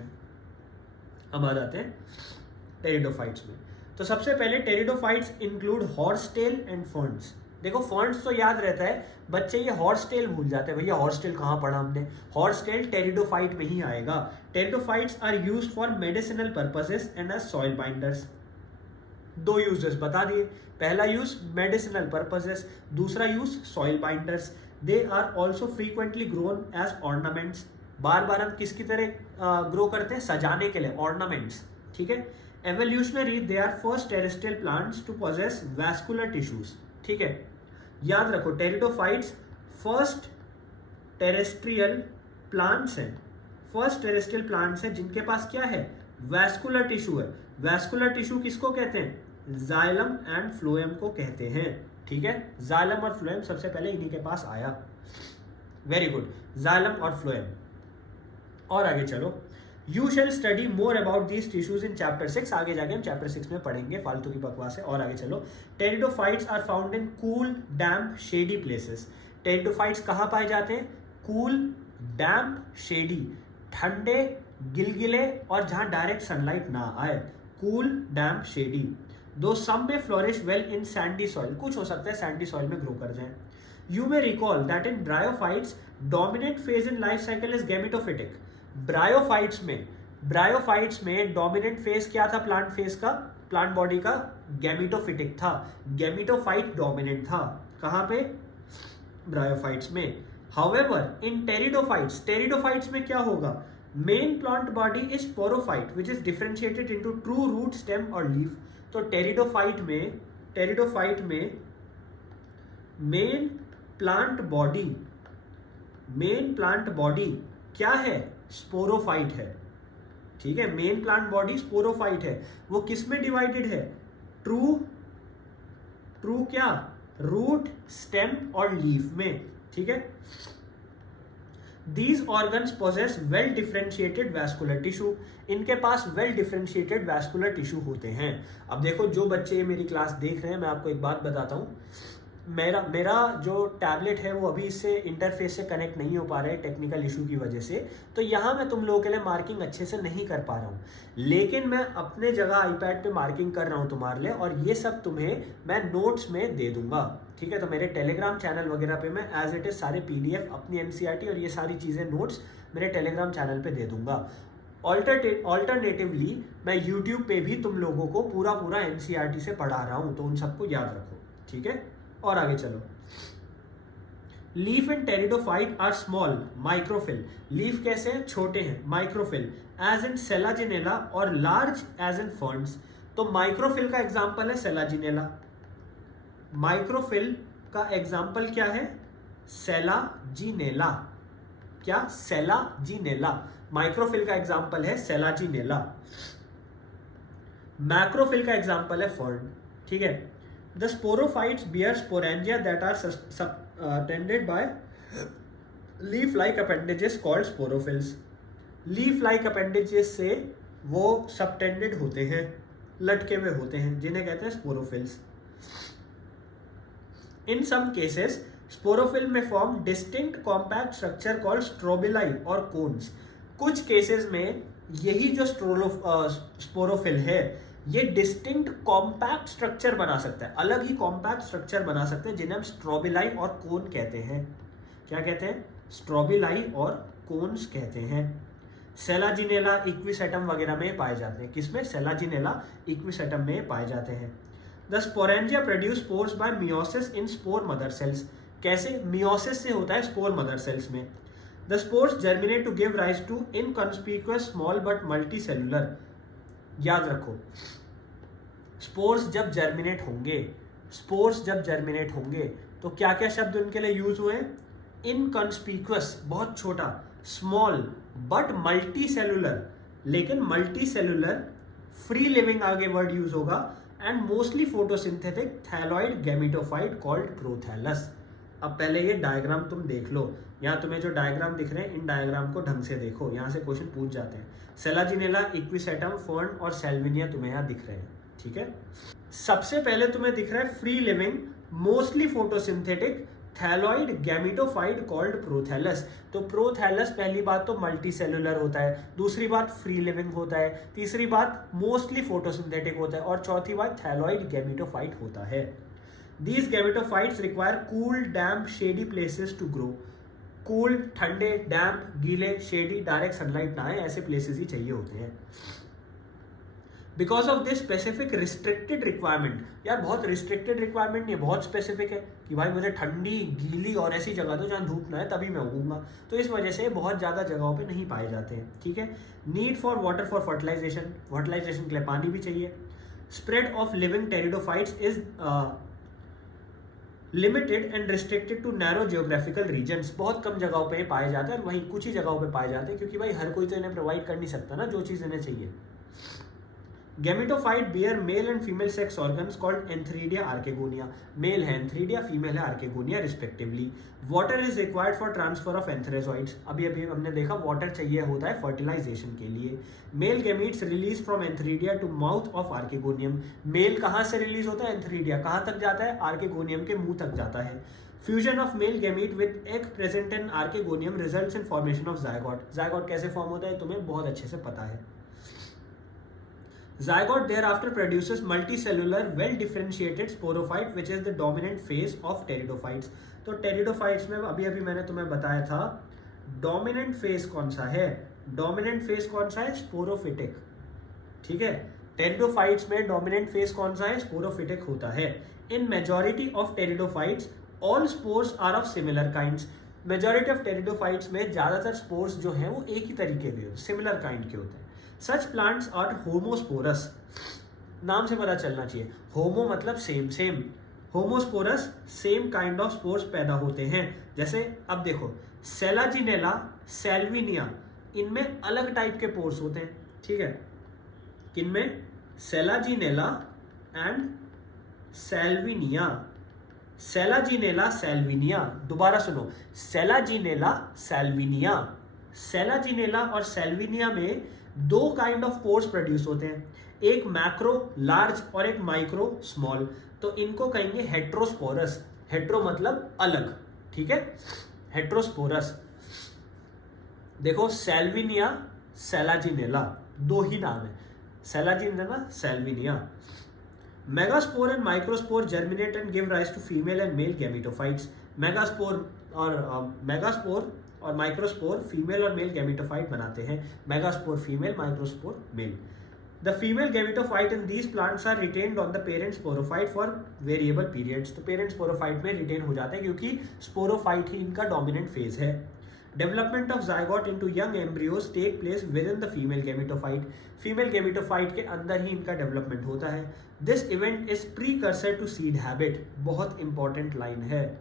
में। तो सबसे पहले pteridophytes include horsetail and ferns. देखो फर्न्स तो याद रहता है, बच्चे ये हॉर्सटेल भूल जाते हैं। भैया हॉर्सटेल कहाँ पढ़ा हमने? हॉर्सटेल टेरिडोफाइट में ही आएगा। Pteridophytes are used for medicinal purposes and as soil binders. दो यूजेस बता दिए, पहला यूज मेडिसिनल पर्पसेस, दूसरा use soil binders. They are also frequently grown as ornaments. बार बार हम किसकी तरह ग्रो करते हैं? सजाने के लिए, ऑर्नामेंट्स, ठीक है। Evolutionary they are first terrestrial plants to possess vascular tissues, ठीक है, याद रखो टेरिडोफाइट्स फर्स्ट टेरेस्ट्रियल प्लांट्स हैं। फर्स्ट टेरेस्ट्रियल प्लांट्स हैं जिनके पास क्या है? वैस्कुलर टिश्यू है। वैस्कुलर टिश्यू किसको कहते हैं? जाइलम एंड फ्लोएम को कहते हैं, ठीक है। जाइलम और फ्लोएम सबसे पहले इन्हीं के पास आया। वेरी गुड, जाइलम और फ्लोएम। और आगे चलो, you shall study more about these tissues in chapter 6। आगे जाके हम चैप्टर 6 में पढ़ेंगे, फालतू की बकवास है। और आगे चलो, pteridophytes are found in cool, damp, shady places. Pteridophytes कहाँ पाए जाते हैं? कूल, डैम्प, शेडी, ठंडे, गिलगिले और जहां डायरेक्ट सनलाइट ना आए। Cool, damp, shady. दो सम में flourish well in Sandy soil. कुछ हो सकता है सैंडी सॉइल में ग्रो कर जाए। You may recall that in bryophytes dominant phase in life cycle is gametophytic. Bryophytes में डोमिनेंट फेज क्या था? प्लांट फेज का, प्लांट बॉडी का गैमेटोफिटिक था। गैमेटोफाइट डोमिनेंट था कहां पे? ब्रायोफाइट्स में। हाउएवर इन टेरिडोफाइट्स में क्या होगा? Main plant body is sporophyte which is differentiated into true root, stem और लीफ। तो टेरिडोफाइट में मेन प्लांट बॉडी क्या है? स्पोरोफाइट है, ठीक है। मेन प्लांट बॉडी स्पोरोफाइट है। वो किस में डिवाइडेड है? ट्रू क्या? रूट, स्टेम और लीफ में, ठीक है। These organs possess well differentiated vascular tissue. इनके पास well differentiated vascular tissue होते हैं। अब देखो जो बच्चे मेरी क्लास देख रहे हैं, मैं आपको एक बात बताता हूँ। मेरा जो टैबलेट है वो अभी इससे इंटरफेस से कनेक्ट नहीं हो पा रहा है टेक्निकल इशू की वजह से, तो यहाँ मैं तुम लोगों के लिए मार्किंग अच्छे से नहीं कर पा रहा हूँ, लेकिन मैं अपने जगह आईपैड पे मार्किंग कर रहा हूँ तुम्हारे लिए, और ये सब तुम्हें मैं नोट्स में दे दूंगा, ठीक है। तो मेरे टेलीग्राम चैनल वगैरह पे मैं एज इट इज सारे PDF अपनी NCERT और ये सारी चीज़ें नोट्स मेरे टेलीग्राम चैनल पे दे दूंगा। ऑल्टरनेटिवली मैं यूट्यूब पे भी तुम लोगों को पूरा NCERT से पढ़ा रहा हूँ, तो उन सबको याद रखो, ठीक है। और आगे चलो, leaf and pteridophyte are small microphyll. Leaf कैसे हैं? छोटे हैं। माइक्रोफिल एज इन सेलाजिनेला और लार्ज एज इन फर्न्स। तो माइक्रोफिल का एग्जांपल है सेलाजिनेला। माइक्रोफिल का एग्जांपल क्या है? सेलाजिनेला। क्या? सेलाजिनेला। माइक्रोफिल का एग्जांपल है सेलाजिनेला। मैक्रोफिल का एग्जांपल है फर्न, ठीक है। The sporophytes bear sporangia that are subtended by leaf-like appendages called sporophylls. Leaf-like appendages से वो subtended होते हैं, लटके हुए होते हैं, जिन्हें कहते हैं sporophylls. In some cases, sporophyll may form distinct compact structure called strobili और cones. कुछ केसेस में यही जो स्पोरोफिल है ये डिस्टिंक्ट कॉम्पैक्ट स्ट्रक्चर बना सकता है, अलग ही कॉम्पैक्ट स्ट्रक्चर बना सकते हैं जिन्हें हम स्ट्रोबिलाई और कोन कहते हैं। क्या कहते हैं? स्ट्रोबिलाई और कोन्स कहते हैं। सेलाजिनेला इक्विसेटम वगैरह में पाए जाते हैं। किसमें? सेलाजिनेला इक्विसेटम में पाए जाते हैं। The sporangia produce spores by meiosis in spore mother cells. कैसे? मियोसिस से होता है स्पोर मदर सेल्स में। The spores germinate to give rise to inconspicuous small but multicellular. याद रखो, स्पोर्स जब जर्मिनेट होंगे तो क्या क्या शब्द उनके लिए यूज हुए? इनकॉन्स्पिक्यूअस बहुत छोटा, स्मॉल बट मल्टी सेलुलर, लेकिन मल्टी सेलुलर, फ्री लिविंग आगे वर्ड यूज होगा, and mostly photosynthetic thalloid gametophyte called prothallus. अब पहले ये डायग्राम तुम देख लो, यहाँ तुम्हें जो डायग्राम दिख रहे हैं इन डायग्राम को ढंग से देखो, यहाँ से क्वेश्चन पूछ जाते हैं। सेलाजिनेला, इक्विसेटम, फर्न और सेल्विनिया तुम्हें यहाँ दिख रहे हैं, ठीक है। सबसे पहले तुम्हें दिख रहा है free living mostly photosynthetic thalloid gametophyte called prothallus. तो प्रोथैलस पहली बात तो मल्टी सेलुलर होता है, दूसरी बात फ्री लिविंग होता है, तीसरी बात मोस्टली फोटोसिंथेटिक होता है, और चौथी बात थैलॉइड गैमेटोफाइट होता है। These gametophytes require cool, damp, shady places to grow. Cool, ठंडे, डैम्प, गीले, शेडी, डायरेक्ट सनलाइट ना आए ऐसे प्लेसेस ही चाहिए होते हैं। Because of this specific restricted requirement, यार बहुत रिस्ट्रिक्टेड रिक्वायरमेंट नहीं है, बहुत स्पेसिफिक है कि भाई मुझे ठंडी, गीली और ऐसी जगह दो जहाँ धूप ना है तभी मैं उगूंगा, तो इस वजह से बहुत ज़्यादा जगहों पे नहीं पाए जाते हैं, ठीक है। Need for water for fertilization, fertilization के लिए पानी भी चाहिए। Spread of living pteridophytes is limited and restricted to narrow geographical regions, बहुत कम जगहों पे पाए जाते हैं और वहीं कुछ ही जगहों पे पाए जाते हैं, क्योंकि भाई हर कोई तो इन्हें प्रोवाइड कर नहीं सकता ना जो चीज़ इन्हें चाहिए। Gametophyte bear male and female sex organs called Antheridia archegonia. Male है Antheridia, female है Archegonia respectively. Water is required for transfer of antherozoids. अभी हमने देखा water चाहिए होता है fertilization के लिए. Male gametes release from Antheridia to mouth of Archegonium. Male कहाँ से release होता है? Antheridia. कहाँ तक जाता है? Archegonium के मुंह तक जाता है. Fusion of male gamete with egg present in Archegonium results in formation of zygote. Zygote कैसे form होता है तुम्हें बहुत अच्छे से पता है. Zygote thereafter produces multicellular, well-differentiated sporophyte, which is the dominant phase of pteridophytes. तो pteridophytes में अभी मैंने तुम्हें बताया था डोमिनेंट फेज कौन सा है? डोमिनेंट फेज कौन सा है? स्पोरोफिटिक, ठीक है। pteridophytes में डोमिनेंट फेज कौन सा है? स्पोरोफिटिक होता है। In majority of pteridophytes all spores are of similar kinds. Majority of pteridophytes में ज्यादातर स्पोर्स जो हैं वो एक ही तरीके के, सिमिलर काइंड के होते हैं। सच प्लांट्स आर होमोस्पोरस, नाम से पता चलना चाहिए, होमो मतलब same, same, homosporous same kind of spores पैदा होते हैं। जैसे अब देखो सेलाजिनेला, सेल्विनिया, इनमें अलग टाइप के पोर्स होते हैं, ठीक है। किनमें? Selaginella and Salvinia. Selaginella, Salvinia, दोबारा सुनो, सेलाजिनेला, सेल्विनिया। सेलाजिनेला और सेल्विनिया में दो काइंड ऑफ पोर्स प्रोड्यूस होते हैं, एक मैक्रो लार्ज और एक माइक्रो स्मॉल, तो इनको कहेंगे हेट्रोस्पोरस। हेट्रो मतलब अलग, ठीक है, हेट्रोस्पोरस। देखो सेल्विनिया, सेलाजिनेला, दो ही नाम है, Selaginella, Salvinia. Megaspore and microspore germinate and give rise to female and male gametophytes. Megaspore और माइक्रोस्पोर फीमेल और मेल गैमेटोफाइट बनाते हैं। Megaspore female, microspore male. The female gametophyte in these plants are retained on the parent sporophyte for variable periods. तो parent sporophyte में retain हो जाते हैं क्योंकि स्पोरोफाइट ही इनका डोमिनेंट फेज है। Development of zygote into young embryos take place within the female gametophyte. Female gametophyte के अंदर ही इनका डेवलपमेंट होता है। This event is precursor to seed habit. बहुत इंपॉर्टेंट लाइन है,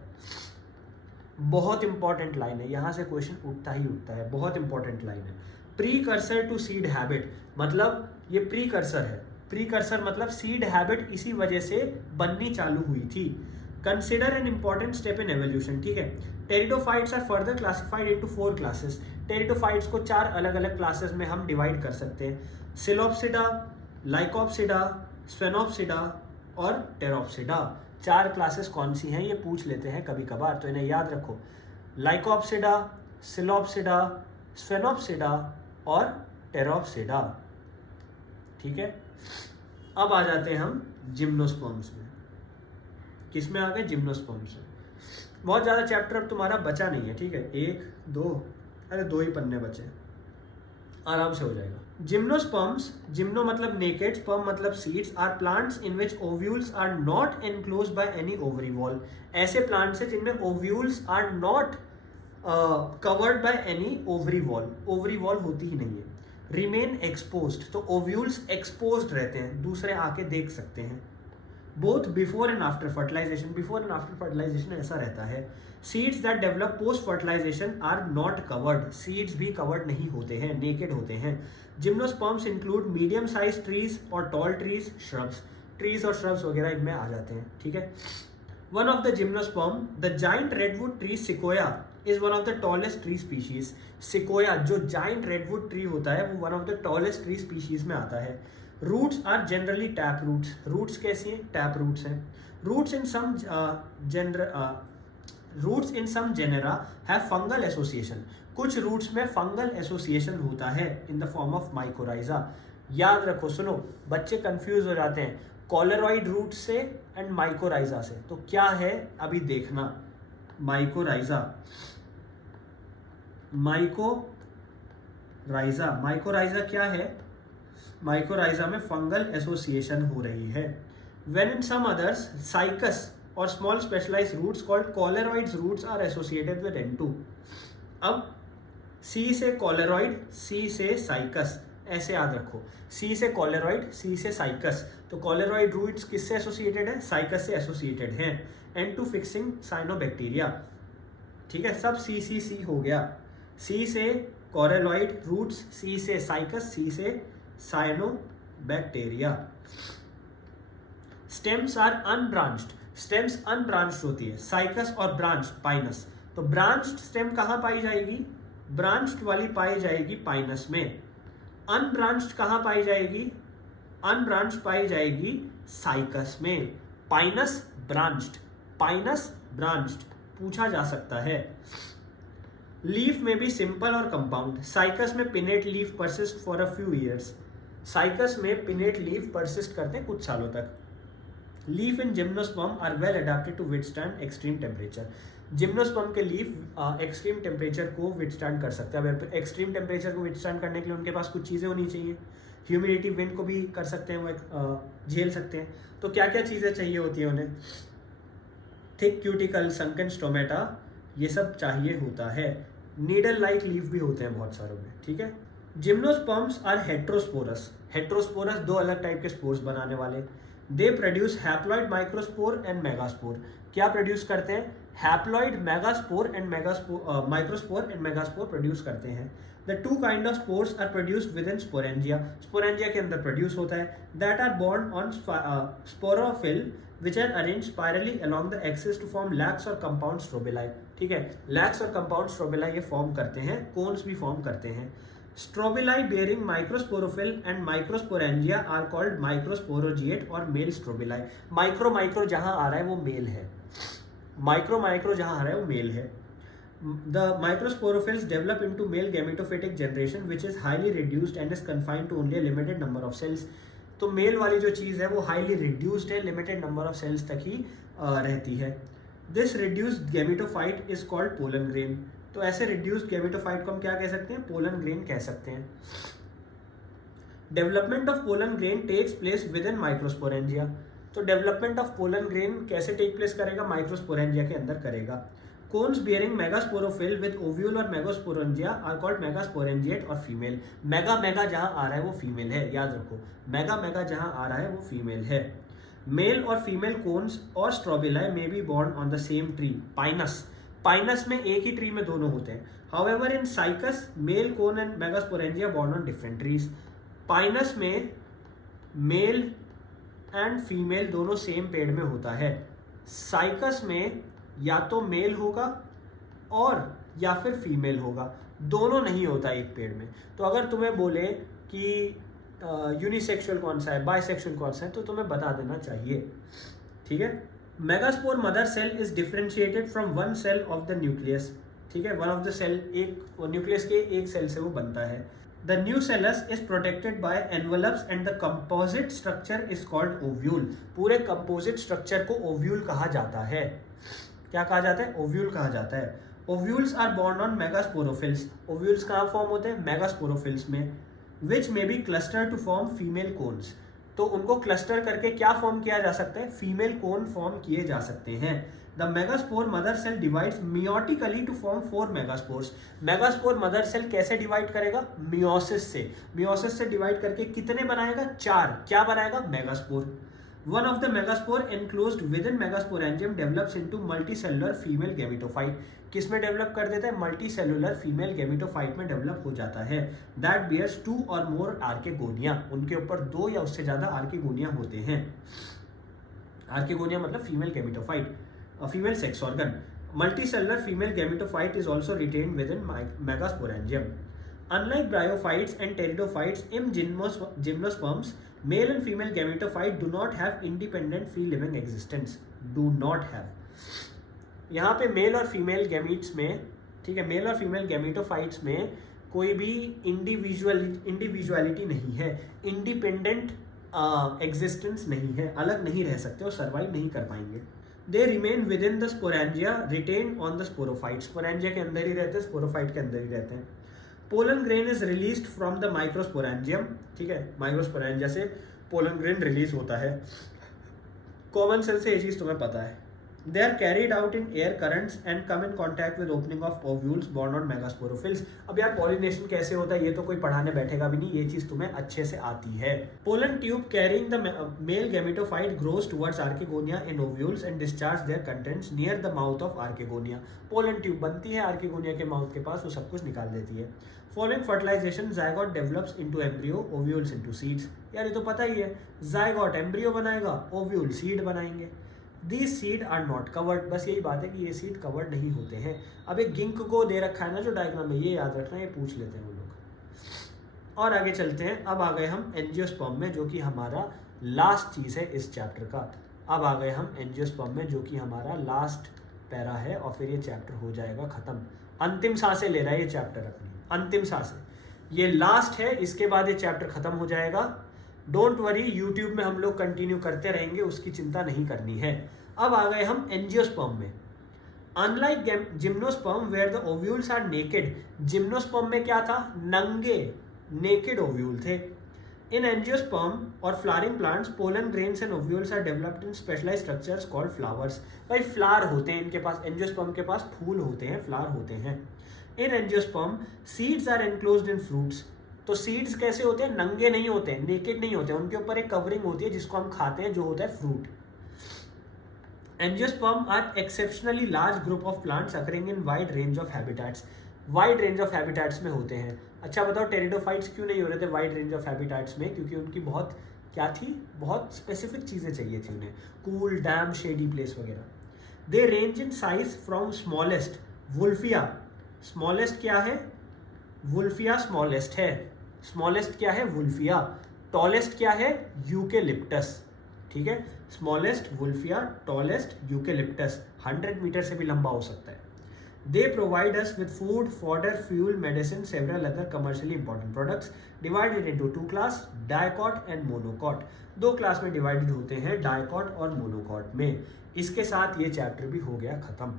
बहुत इंपॉर्टेंट लाइन है, यहां से क्वेश्चन उठता ही उठता है, बहुत इंपॉर्टेंट लाइन है। प्रीकर्सर टू सीड हैबिट मतलब ये प्रीकर्सर है, प्रीकर्सर मतलब सीड हैबिट इसी वजह से बननी चालू हुई थी। Consider an important step in evolution, ठीक है। Pteridophytes are further classified into 4 classes. Pteridophytes को 4 अलग अलग क्लासेस में हम डिवाइड कर सकते हैं, सिलोप्सिडा, लाइकोप्सिडा, स्फेनोप्सिडा और टेरोप्सिडा। 4 क्लासेस कौन सी हैं ये पूछ लेते हैं कभी कभार, तो इन्हें याद रखो, लाइकोप्सिडा, सिलोप्सिडा, स्फेनोप्सिडा और टेरोप्सिडा। ठीक है, अब आ जाते हैं हम जिम्नोस्पर्म्स में। किस में आ गए? जिम्नोस्पर्म्स में। बहुत ज़्यादा चैप्टर अब तुम्हारा बचा नहीं है, ठीक है, 1 2 अरे 2 ही पन्ने बचे, आराम से हो जाएगा। जिम्नोस्पर्म्स, जिम्नो मतलब नेकेड, स्पर्म मतलब seeds, are plants in which ovules are not enclosed by any ovary wall. ऐसे प्लांट्स हैं जिनमें ovules are not covered by any ovary wall, ovary wall होती ही नहीं है। रिमेन एक्सपोज्ड, तो ओव्यूल्स एक्सपोज्ड रहते हैं, दूसरे आके देख सकते हैं। Both before and after fertilization, before and after fertilization ऐसा रहता है। Seeds that develop post fertilisation are not covered, seeds भी कवर्ड नहीं होते हैं, नेकेड होते हैं। Gymnosperms include medium size trees और टॉल ट्रीज, श्रब्स, ट्रीज और श्रब्स वगैरह इनमें आ जाते हैं। ठीक है, one of the gymnosperm, the giant redwood tree sequoia is one of the tallest tree species. Sequoia जो जाइंट रेडवुड ट्री होता है वो one of the tallest tree species में आता है। Roots are generally tap roots, roots कैसी हैं? Tap roots हैं। Roots in some genera have fungal association, कुछ रूट्स में फंगल एसोसिएशन होता है in the form of mycorrhiza. याद रखो, सुनो, बच्चे कंफ्यूज हो जाते हैं कॉलरॉइड रूट से एंड माइकोराइजा से, तो क्या है अभी देखना। माइकोराइजा, माइकोराइजा, माइकोराइजा क्या है? माइकोराइजा में फंगल एसोसिएशन हो रही है। When in some others, Cycas और small specialised roots called coralloids roots are associated with N2। अब C से कॉलरॉइड, C से साइकस, ऐसे याद रखो, C से कॉलरॉइड, C से साइकस। तो कॉलरॉइड रूट्स किससे एसोसिएटेड है? साइकस से एसोसिएटेड हैं। N2 fixing cyanobacteria. ठीक है, सब C हो गया। C से कॉलरॉइड रूट्स, C से साइकस, C से cyanobacteria. Stems are unbranched, stems unbranched होती है, साइकस और ब्रांच पाइनस। तो ब्रांच्ड स्टेम कहां पाई जाएगी? ब्रांच्ड वाली पाई जाएगी पाइनस में। अनब्रांच्ड कहां पाई जाएगी? अनब्रांच्ड पाई जाएगी साइकस में। पाइनस ब्रांच्ड, पाइनस ब्रांच्ड पूछा जा सकता है। लीफ में भी सिंपल और कंपाउंड, साइकस में pinnate leaf persist for a few years, Cycas में पिनेट लीफ परसिस्ट करते हैं कुछ सालों तक। Leaf in gymnosperm are well adapted to withstand extreme temperature, gymnosperm के लीफ एक्सट्रीम टेम्परेचर को विथस्टैंड कर सकते हैं। अब एक्सट्रीम टेम्परेचर को विथस्टैंड करने के लिए उनके पास कुछ चीज़ें होनी चाहिए। ह्यूमिडिटी, विंड को भी कर सकते हैं, वो झेल सकते हैं। तो क्या क्या चीज़ें चाहिए होती है उन्हें? थिक क्यूटिकल, संकन स्टोमेटा, ये सब चाहिए होता है। नीडल लाइक लीफ भी होते हैं बहुत सारों में। ठीक है, जिम्नोस्पर्म्स आर हेट्रोस्पोरस, हेट्रोस्पोरस दो अलग टाइप के स्पोर्स बनाने वाले। They produce haploid microspore and megaspore. क्या प्रोड्यूस करते हैं? Haploid megaspore and microspore and megaspore produce करते हैं। The two kind of spores are produced within sporangia, sporangia के अंदर प्रोड्यूस होता है। That are borne on sporophyll which are arranged spirally along the axis to form lacs और compound strobili। ठीक है, lacs और compound strobili ये form करते हैं, cones भी फॉर्म करते हैं। Strobili bearing microsporophyll and microsporangia are called microsporogiate और male strobili। माइक्रो जहां आ रहा है वो मेल है, माइक्रो जहां आ रहा है वो मेल है। The microsporophylls develop into male gametophytic generation which is highly reduced and is confined to only a limited number of cells। तो मेल वाली जो चीज़ है वो हाईली रिड्यूस्ड है, लिमिटेड नंबर ऑफ सेल्स तक ही रहती है। This reduced gametophyte is called pollen grain. तो ऐसे रिड्यूस्ड गैमेटोफाइट को हम क्या कह सकते हैं? पोलन ग्रेन कह सकते हैं। Development of pollen grain takes place within microsporangia. तो डेवलपमेंट ऑफ पोलन ग्रेन कैसे टेक प्लेस करेगा? माइक्रोस्पोरेंजिया के अंदर करेगा। Cones bearing megasporophyll with ovule और मेगास्पोरेंजिया आर कॉल्ड मेगास्पोरेंजिएट और फीमेल। मेगा जहां आ रहा है वो फीमेल है, याद रखो, मेगा जहां आ रहा है वो फीमेल है। मेल और फीमेल कोन्स और स्ट्रोबिलाई में be born on the same tree, Pinus. Pinus में एक ही ट्री में दोनों होते हैं। However in cycas male cone and megasporangia born on different trees. Pinus में मेल एंड फीमेल दोनों सेम पेड़ में होता है। साइकस में या तो मेल होगा और या फिर फीमेल होगा, दोनों नहीं होता एक पेड़ में। तो अगर तुम्हें बोले कि यूनिसेक्सुअल कौन सा है, बाइसेक्सुअल कौन सा है, तो तुम्हें बता देना चाहिए। ठीक है, megaspore mother cell is differentiated from one cell of the nucleus. ठीक है, वन ऑफ द सेल, एक न्यूक्लियस के एक सेल से वो बनता है। The nucellus is protected by envelopes and the composite structure is called ovule. पूरे कंपोजिट स्ट्रक्चर को ओव्यूल कहा जाता है। क्या कहा जाता है? ओव्यूल कहा जाता है। Ovules are borne on megasporophylls. Ovules कहाँ फॉर्म होते हैं? मेगास्पोरोफिल्स में। Which may be cluster to form female cones. तो उनको क्लस्टर करके क्या फॉर्म किया जा सकता है? फीमेल कोन फॉर्म किए जा सकते हैं। The megaspore mother cell divides meiotically to form 4 megaspores. Megaspore mother cell कैसे डिवाइड करेगा? मियोसिस से। मियोसिस से डिवाइड करके कितने बनाएगा? 4। क्या बनाएगा? Megaspore. One of the megaspore enclosed within megasporangium develops into multicellular female gametophyte। किसमें डेवलप कर देता है? मल्टीसेलुलर फीमेल गेमिटोफाइट में डेवलप हो जाता है। दैट बियर्स 2 और मोर आर्केगोनिया। उनके ऊपर 2 या उससे ज्यादा आर्केगोनिया होते हैं। आर्केगोनिया मतलब female gametophyte, female sex organ. Multicellular female gametophyte is also retained with in megasporangium. Unlike bryophytes and pteridophytes in gymnosperms, male and female gametophyte do not have independent free living existence. Do not have. यहाँ पे mail और female gametes में, ठीक है, mail और female gametophytes में कोई भी इंडिविजुअलिटी नहीं है, इंडिपेंडेंट एग्जिस्टेंस नहीं है, अलग नहीं रह सकते और सर्वाइव नहीं कर पाएंगे। They remain within the sporangia retain on the sporophyte. Sporangia के अंदर ही रहते हैं, स्पोरोफाइट के अंदर ही रहते हैं। Pollen grain is released from the microsporangium. ठीक है, माइक्रोस्पोरेंजिया से पोलन ग्रेन रिलीज होता है। कॉमन सेल से ये चीज तुम्हें पता है। They are carried out in air currents and come in contact with opening of ovules borne on megasporophylls। अब यार पॉलिनेशन कैसे होता है ये तो कोई पढ़ाने बैठेगा भी नहीं, ये चीज तुम्हें अच्छे से आती है। Pollen tube carrying the male gametophyte grows towards archegonia in ovules and discharge their contents near the mouth of archegonia। Pollen tube बनती है archegonia के माउथ के पास, वो सब कुछ निकाल देती है। Following fertilization, zygote develops into embryo, ovules into seeds। यार ये तो पता ही है, zygote embryo बनाएगा, ovule seed बनाएंगे। These seed are not covered। बस यही बात है कि ये सीड कवर्ड नहीं होते हैं। अब एक गिंक को दे रखा है ना जो डायग्राम में, ये याद रखना, ये पूछ लेते हैं वो लोग। और आगे चलते हैं। अब आ गए हम एंजियोस्पर्म में, जो कि हमारा लास्ट चीज है इस चैप्टर का। अब आ गए हम एंजियोस्पर्म में, जो कि हमारा लास्ट पैरा है, और फिर ये चैप्टर हो जाएगा खत्म। अंतिम सांसें ले रहा है ये चैप्टर अपनी, अंतिम सांसें। ये लास्ट है, इसके बाद ये चैप्टर खत्म हो जाएगा। डोंट वरी, यूट्यूब में हम लोग कंटिन्यू करते रहेंगे, उसकी चिंता नहीं करनी है। अब आ गए हम एंजियोस्पर्म में। Unlike gymnosperm where the ovules are naked. Gymnosperm में क्या था? नंगे, नेकेड ओव्यूल थे। इन एंजियोस्पर्म और flowering plants, pollen grains and ovules are developed in specialized structures called flowers. भाई फ्लावर होते हैं इनके पास, एंजियोस्पर्म के पास फूल होते हैं, फ्लावर होते हैं। In angiosperm seeds are enclosed in fruits. तो सीड्स कैसे होते हैं? नंगे नहीं होते हैं, नेकेड नहीं होते हैं, उनके ऊपर एक कवरिंग होती है जिसको हम खाते हैं, जो होता है fruit. Angiosperm are exceptionally large group of plants occurring in wide range of habitats. Wide range of habitats में होते हैं। अच्छा बताओ, टेरिडोफाइट्स क्यों नहीं हो रहे थे वाइड रेंज ऑफ हैबिटेट्स में? क्योंकि उनकी बहुत क्या थी, बहुत स्पेसिफिक चीज़ें चाहिए थी उन्हें, कूल, डैम, शेडी प्लेस वगैरह। They range in size from smallest, Wolffia. Smallest क्या है? वुल्फिया स्मॉलेस्ट है। स्मॉलेस्ट क्या है? वुल्फिया। टॉलेस्ट क्या है? यूकेलिप्टस। ठीक है, smallest Wolffia, tallest eucalyptus. 100 metre से भी लंबा हो सकता है। They provide us with food, fodder, fuel, medicine, several other commercially important products. Divided into 2 class, dicot and monocot. 2 class में डिवाइडेड होते हैं, डायकॉट और मोनोकॉट में। इसके साथ ये चैप्टर भी हो गया खत्म।